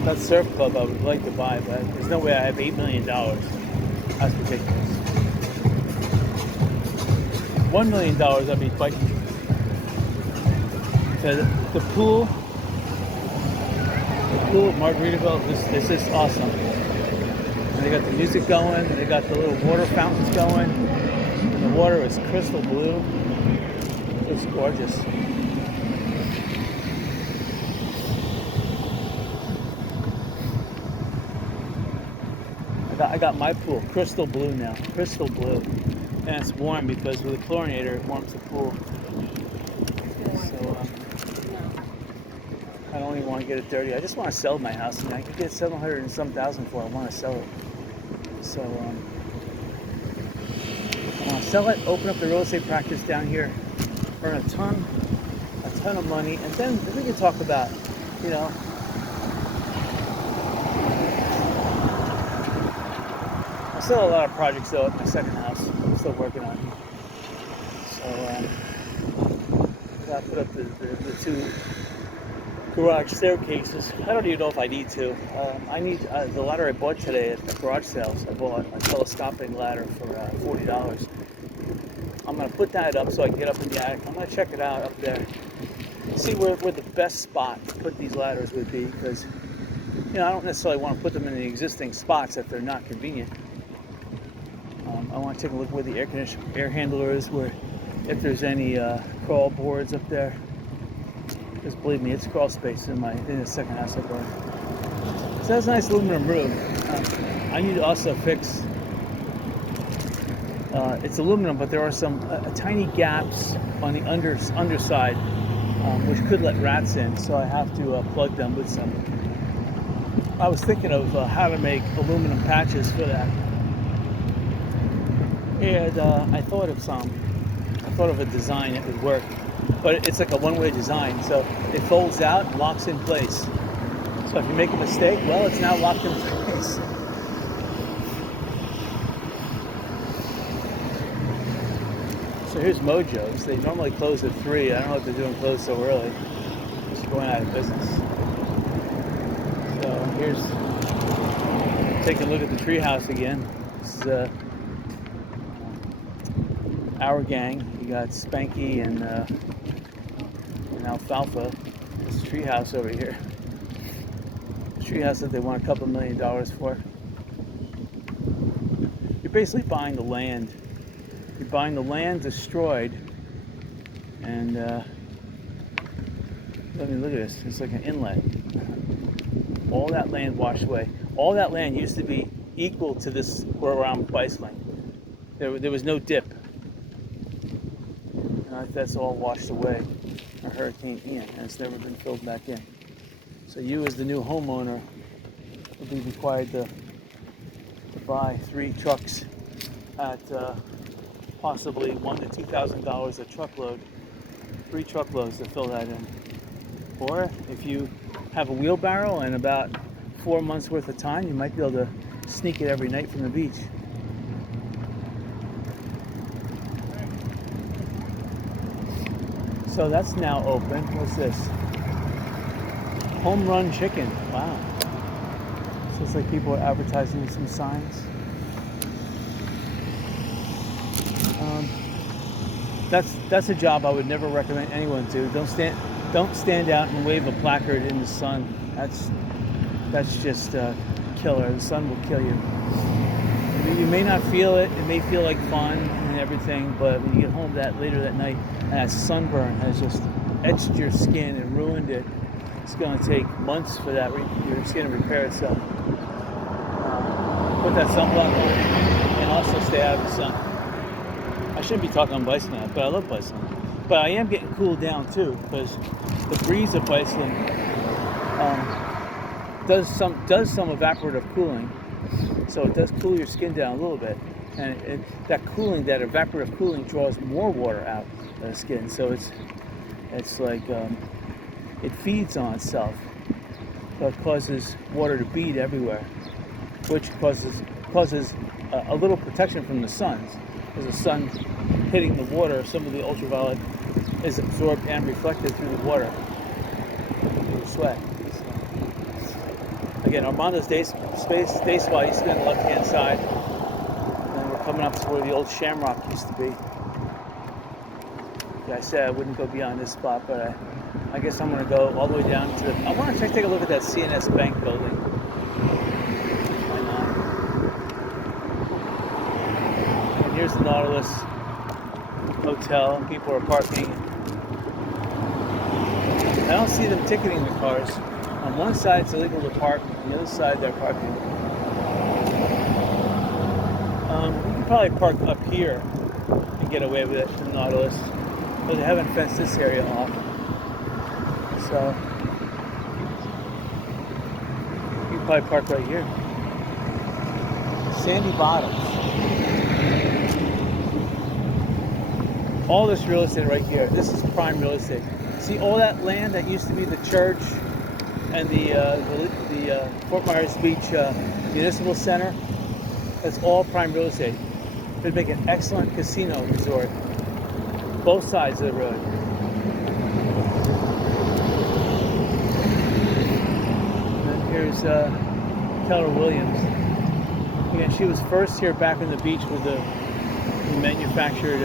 That surf club I would like to buy, but there's no way I have $8 million. That's ridiculous. $1 million, I'd be quite. So the pool at Margaritaville is just awesome. And they got the music going, they got the little water fountains going, and the water is crystal blue. It's gorgeous. I got my pool crystal blue now, crystal blue, and it's warm because with a chlorinator it warms the pool. So I don't even want to get it dirty. I just want to sell my house, and I could get $700 and some thousand for it. I want to sell it. So I want to sell it, open up the real estate practice down here, earn a ton of money, and then we can talk about, you know. Still a lot of projects though at my second house I'm still working on. So I put up the 2 garage staircases. I don't even know if I need to. I need the ladder I bought today at the garage sales. I bought a telescopic ladder for $40. I'm going to put that up so I can get up in the attic. I'm going to check it out up there. See where the best spot to put these ladders would be, because I don't necessarily want to put them in the existing spots if they're not convenient. I want to take a look where the air handler is, where if there's any crawl boards up there. Because believe me, it's crawl space in the second house I bought. So that's a nice aluminum roof. I need to also fix. It's aluminum, but there are some tiny gaps on the underside, which could let rats in. So I have to plug them with some. I was thinking of how to make aluminum patches for that, and I thought of a design that would work, but it's like a one-way design, so it folds out and locks in place. So if you make a mistake, well, it's now locked in place. So here's Mojo's. They normally close at 3. I don't know what they're doing closed so early. It's going out of business. So here's, take a look at the treehouse again. This is our gang. You got Spanky and Alfalfa. This treehouse over here. The treehouse that they want $2 million for. You're basically buying the land. You're buying the land destroyed, and I mean, look at this. It's like an inlet. All that land washed away. All that land used to be equal to this around bicycling. There was no dip. That's all washed away by Hurricane Ian, and it's never been filled back in. So you, as the new homeowner, will be required to buy 3 trucks at possibly $1,000 to $2,000 a truckload, 3 truckloads to fill that in. Or if you have a wheelbarrow and about 4 months worth of time, you might be able to sneak it every night from the beach. So that's now open. What's this? Home Run Chicken. Wow. So it's like people are advertising some signs. That's a job I would never recommend anyone do. Don't stand out and wave a placard in the sun. That's just killer. The sun will kill you. You may not feel it. It may feel like fun and everything, but when you get home later that night, and that sunburn has just etched your skin and ruined it, it's going to take months for your skin to repair itself. Put that sunblock on and also stay out of the sun. I shouldn't be talking on bicycling, but I love bicycling. But I am getting cooled down too, because the breeze of bicycling does some evaporative cooling. So it does cool your skin down a little bit, and that evaporative cooling draws more water out of the skin. So it's like it feeds on itself, so it causes water to bead everywhere, which causes a little protection from the sun. As the sun hitting the water, some of the ultraviolet is absorbed and reflected through the water, through the sweat. Again, Armando's Day Spa used to be on the left-hand side. And then we're coming up to where the old Shamrock used to be. Yeah, I said I wouldn't go beyond this spot, but I guess I'm going to go all the way down to I want to take a look at that CNS Bank building. Why not? And here's the Nautilus Hotel. People are parking. I don't see them ticketing the cars. On one side it's illegal to park, on the other side they're parking. You can probably park up here and get away with it to the Nautilus, but they haven't fenced this area off. So you can probably park right here. Sandy Bottoms. All this real estate right here, this is prime real estate. See all that land that used to be the church and the Fort Myers Beach Municipal Center? That's all prime real estate. It would make an excellent casino resort. Both sides of the road. And then here's Keller Williams. Again, she was first here back on the beach with the manufactured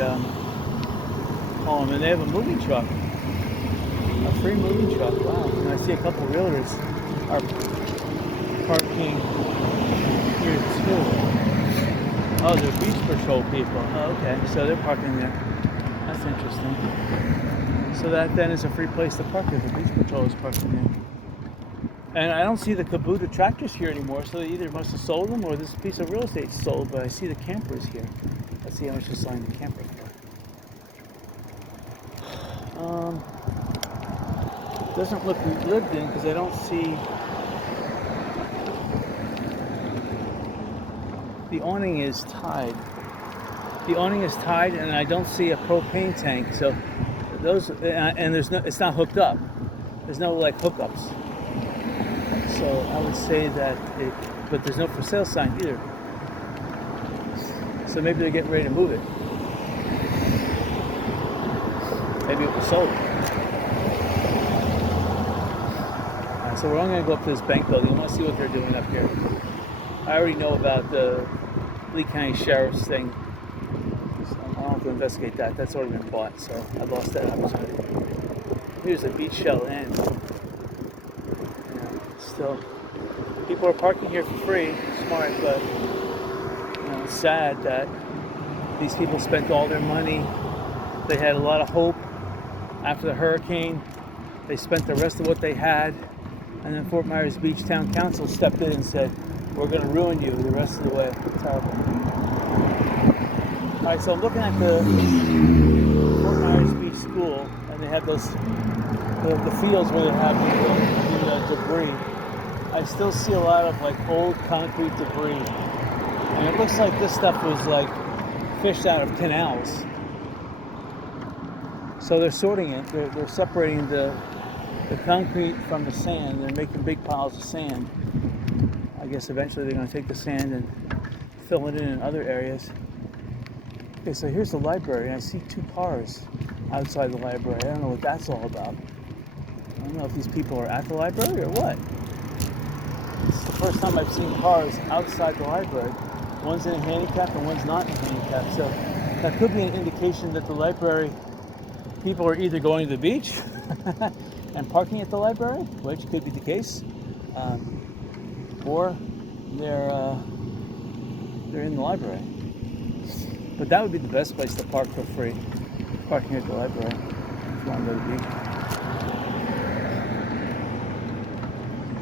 home, and they have a moving truck. A free moving truck, wow. And I see a couple of realtors are parking here too. Oh, they're beach patrol people. Oh, okay. So they're parking there. That's interesting. So that then is a free place to park if the beach patrol is parking there. And I don't see the Kubota tractors here anymore, so they either must have sold them or this piece of real estate sold, but I see the campers here. Let's see how much they're selling the camper for. Doesn't look lived in because I don't see the awning is tied. The awning is tied, and I don't see a propane tank. So those and there's no. It's not hooked up. There's no like hookups. So I would say that it, but there's no for sale sign either. So maybe they're getting ready to move it. Maybe it was sold. So we're only going to go up to this bank building. I want to see what they're doing up here. I already know about the Lee County Sheriff's thing. So I don't have to investigate that. That's already been bought, so I lost that opportunity. Here's a beach shell inn. Still, people are parking here for free. Smart, but it's sad that these people spent all their money. They had a lot of hope after the hurricane. They spent the rest of what they had. And then Fort Myers Beach Town Council stepped in and said, we're going to ruin you the rest of the way. Terrible. All right, so I'm looking at the Fort Myers Beach School, and they have those, the fields where they have the debris. I still see a lot of like old concrete debris. And it looks like this stuff was like fished out of canals. So they're sorting it, they're separating the concrete from the sand. They're making big piles of sand. I guess eventually they're going to take the sand and fill it in other areas. Okay, so here's the library, and I see 2 cars outside the library. I don't know what that's all about. I don't know if these people are at the library or what. It's the first time I've seen cars outside the library. One's in a handicap and one's not in a handicap. So that could be an indication that the library people are either going to the beach and parking at the library, which could be the case, or they're in the library. But that would be the best place to park for free, parking at the library if you want to go to the beach.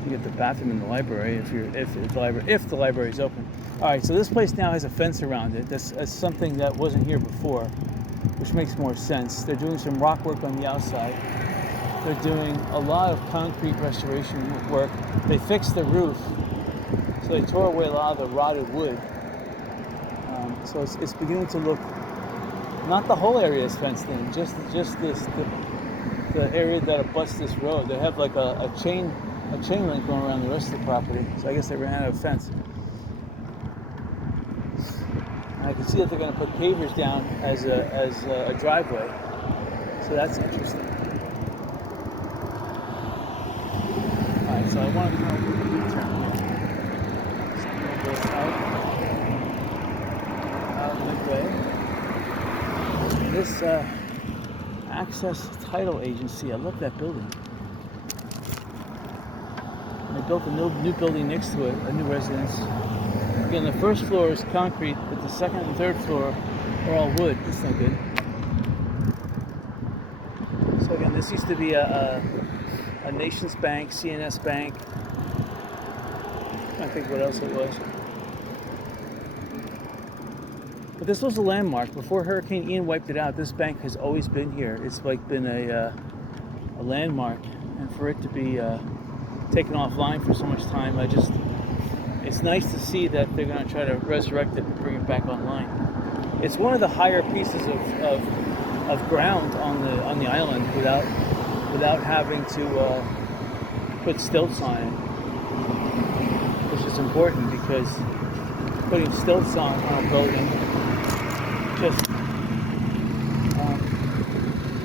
You get the bathroom in the library if the library is open. All right, so this place now has a fence around it. That's something that wasn't here before, which makes more sense. They're doing some rock work on the outside. They're doing a lot of concrete restoration work. They fixed the roof, so they tore away a lot of the rotted wood. So it's beginning to look, not the whole area is fenced in, just the area that abuts this road. They have like a chain link going around the rest of the property. So I guess they ran out of fence. And I can see that they're going to put pavers down as a driveway. So that's interesting. All right, so I want to kind of turn here. So I'm going to go out midway. And this Access Title Agency, I love that building. And they built a new building next to it, a new residence. Again, the first floor is concrete, but the second and third floor are all wood. That's no good. So again, this used to be a Nations Bank, CNS Bank. I think what else it was. But this was a landmark. Before Hurricane Ian wiped it out, this bank has always been here. It's like been a landmark, and for it to be taken offline for so much time, it's nice to see that they're going to try to resurrect it and bring it back online. It's one of the higher pieces of ground on the island without having to put stilts on it, which is important because putting stilts on a building just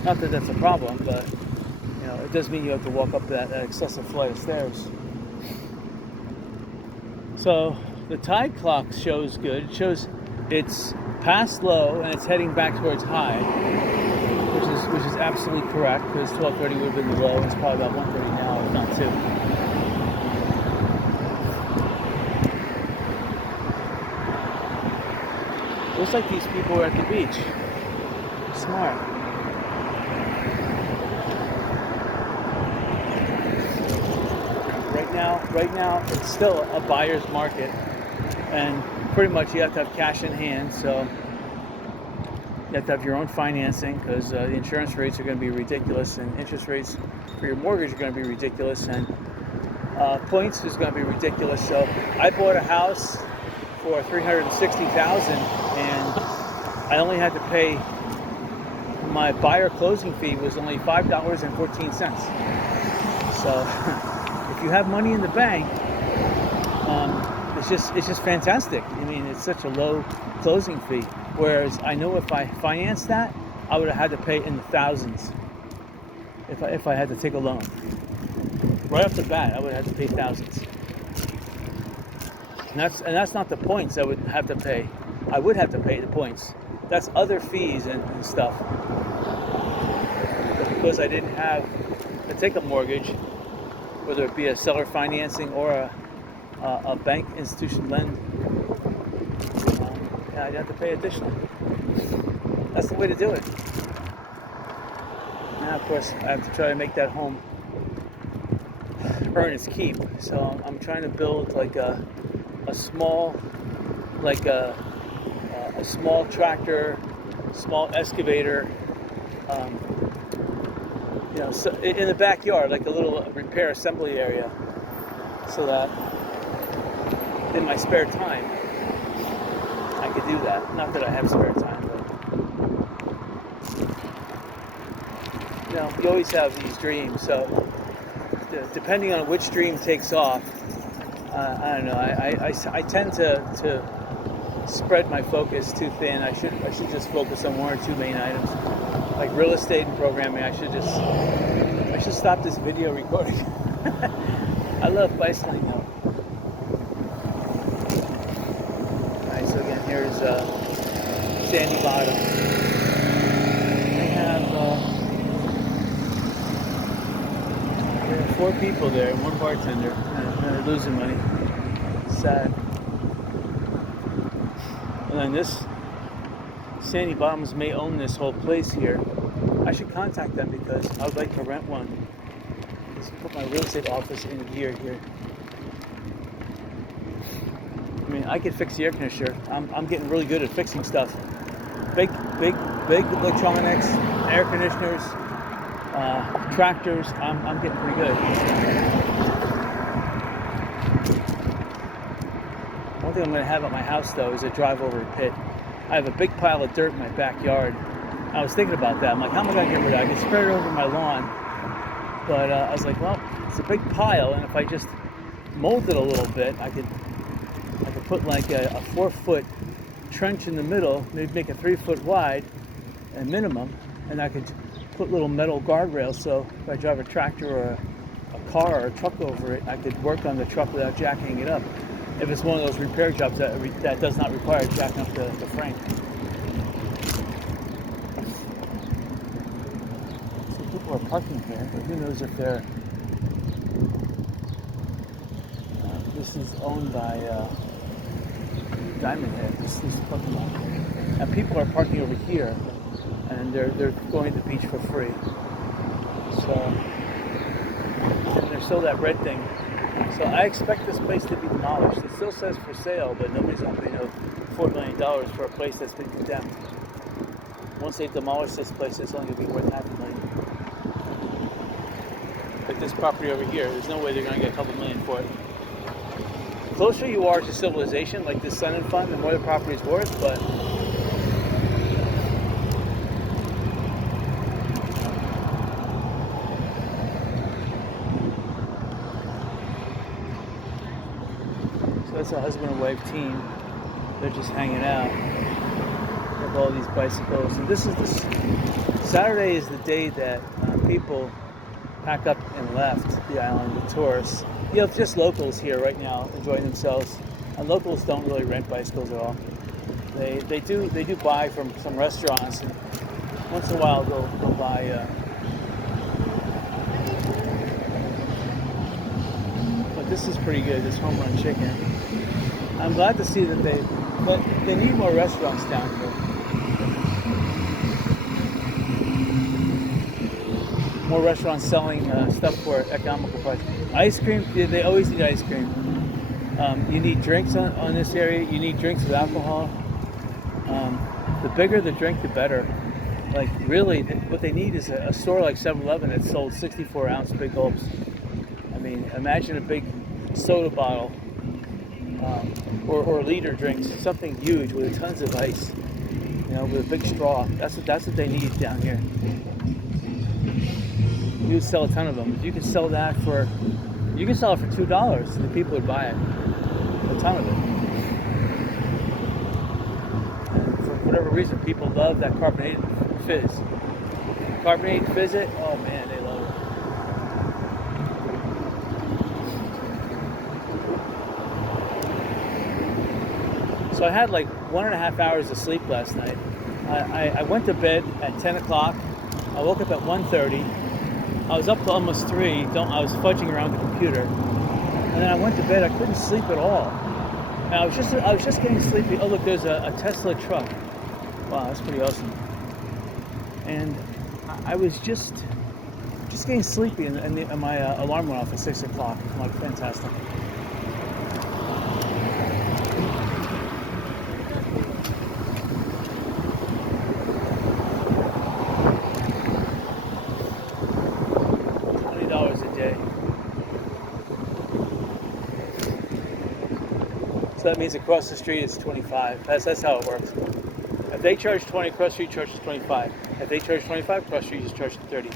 not that that's a problem, but it does mean you have to walk up that excessive flight of stairs. So the tide clock shows good. It shows it's past low and it's heading back towards high, which is absolutely correct because 12:30 would have been the low. It's probably about 1:30 now, if not 2. Looks like these people are at the beach. Smart. Right now, it's still a buyer's market, and pretty much you have to have cash in hand. So you have to have your own financing because the insurance rates are going to be ridiculous, and interest rates for your mortgage are going to be ridiculous, and points is going to be ridiculous. So I bought a house for $360,000, and I only had to pay. My buyer closing fee was only $5.14. So if you have money in the bank, it's just fantastic. I mean, it's such a low closing fee. Whereas I know if I financed that, I would have had to pay in the thousands. If I had to take a loan, right off the bat, I would have to pay thousands. And that's not the points I would have to pay. I would have to pay the points. That's other fees and stuff. But because I didn't have to take a mortgage, whether it be a seller financing or a bank institution lend, I'd have to pay additional. That's the way to do it. Now, of course, I have to try to make that home earn its keep. So I'm trying to build like a small tractor, small excavator, so in the backyard, like a little repair assembly area, so that in my spare time I could do that. Not that I have spare time, but you always have these dreams. So depending on which dream takes off, I don't know. I tend to spread my focus too thin. I should just focus on one or two main items, like real estate and programming. I should stop this video recording. I love bicycling though. Alright, so again, here's Sandy Bottom. They have 4 people there, 1 bartender, and they're losing money. Sad. And then this Sandy Bottoms may own this whole place here. I should contact them because I would like to rent one. Let's put my real estate office in here. I mean, I could fix the air conditioner. I'm getting really good at fixing stuff. Big electronics, air conditioners, tractors. I'm getting pretty good. One thing I'm going to have at my house, though, is a drive-over pit. I have a big pile of dirt in my backyard. I was thinking about that. I'm like, how am I going to get rid of it? I can spread it over my lawn. But I was like, well, it's a big pile, and if I just mold it a little bit, I could put like a 4-foot trench in the middle, maybe make it 3 foot wide, at minimum, and I could put little metal guardrails, so if I drive a tractor or a car or a truck over it, I could work on the truck without jacking it up. If it's one of those repair jobs that does not require jacking up the frame. So people are parking here, but who knows if they're... this is owned by Diamond Head. This is parking lot. And people are parking over here, and they're going to the beach for free. So, and there's still that red thing. So I expect this place to be demolished. It still says for sale, but nobody's going to pay $4 million for a place that's been condemned. Once they demolish this place, it's only going to be worth $500,000. Like this property over here, there's no way they're going to get a couple million for it. The closer you are to civilization, like this Sun and Fun, the more the property is worth, but it's a husband and wife team. They're just hanging out. They have all these bicycles. And this is Saturday is the day that people pack up and left the island, the tourists. You have just locals here right now enjoying themselves. And locals don't really rent bicycles at all. They do buy from some restaurants, and once in a while they'll buy but this is pretty good, this home run chicken. I'm glad to see that But they need more restaurants down here. More restaurants selling stuff for economical price. Ice cream, they always need ice cream. You need drinks on this area. You need drinks with alcohol. The bigger the drink, the better. Like really, what they need is a store like 7-Eleven that sold 64-ounce big gulps. I mean, imagine a big soda bottle or liter drinks, something huge with tons of ice. You know, with a big straw. That's what they need down here. You would sell a ton of them. If you could sell that for, you can sell it for $2, and the people would buy it. A ton of it. And for whatever reason, people love that carbonated fizz. Carbonated fizz it, oh man, they love it. So I had like 1.5 hours of sleep last night. I went to bed at 10 o'clock. I woke up at 1:30. I was up to almost 3. I was fudging around the computer, and then I went to bed. I couldn't sleep at all. And I was just getting sleepy. Oh look, there's a Tesla truck. Wow, that's pretty awesome. And I was just getting sleepy, and my alarm went off at 6 o'clock. I'm like, fantastic. So that means across the street it's 25. That's how it works. If they charge 20, cross street charges 25. If they charge 25, cross street just charges 30.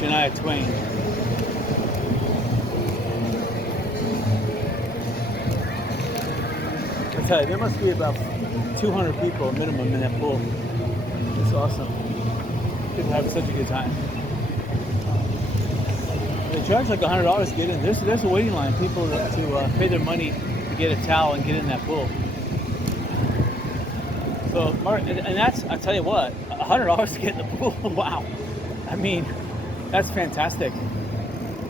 Shania Twain. I tell you, there must be about 200 people minimum in that pool. It's awesome. People have such a good time. They charge like $100 to get in. There's a waiting line. People to pay their money to get a towel and get in that pool. So, and that's, I tell you what, $100 to get in the pool. Wow. I mean, that's fantastic.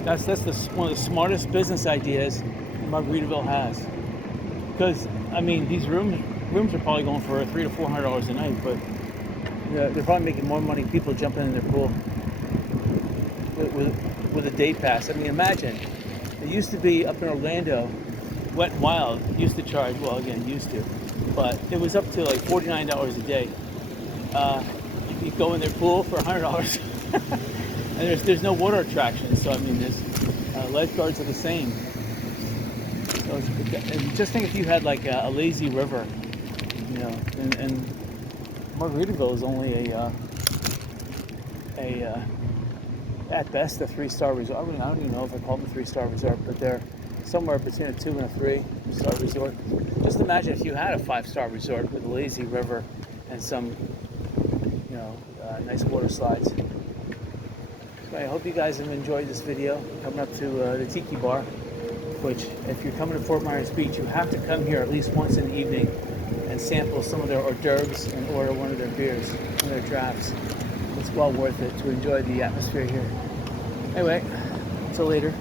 That's one of the smartest business ideas Margaritaville has. Because I mean, these rooms are probably going for $300 to $400 a night, but they're probably making more money. People jumping in their pool with a day pass. I mean, imagine. It used to be up in Orlando, Wet n Wild used to charge. Well, again, used to, but it was up to like $49 a day. You go in their pool for $100. And there's no water attraction, so I mean, there's lifeguards are the same. So and just think if you had like a lazy river, you know, and Margaritaville is only at best a 3-star resort. I don't even know if I call them a 3-star resort, but they're somewhere between a 2 and a 3-star resort. Just imagine if you had a 5-star resort with a lazy river and some, you know, nice water slides. I hope you guys have enjoyed this video. Coming up to the Tiki Bar, which if you're coming to Fort Myers Beach, you have to come here at least once in the evening and sample some of their hors d'oeuvres and order one of their beers, one of their drafts. It's well worth it to enjoy the atmosphere here. Anyway, until later.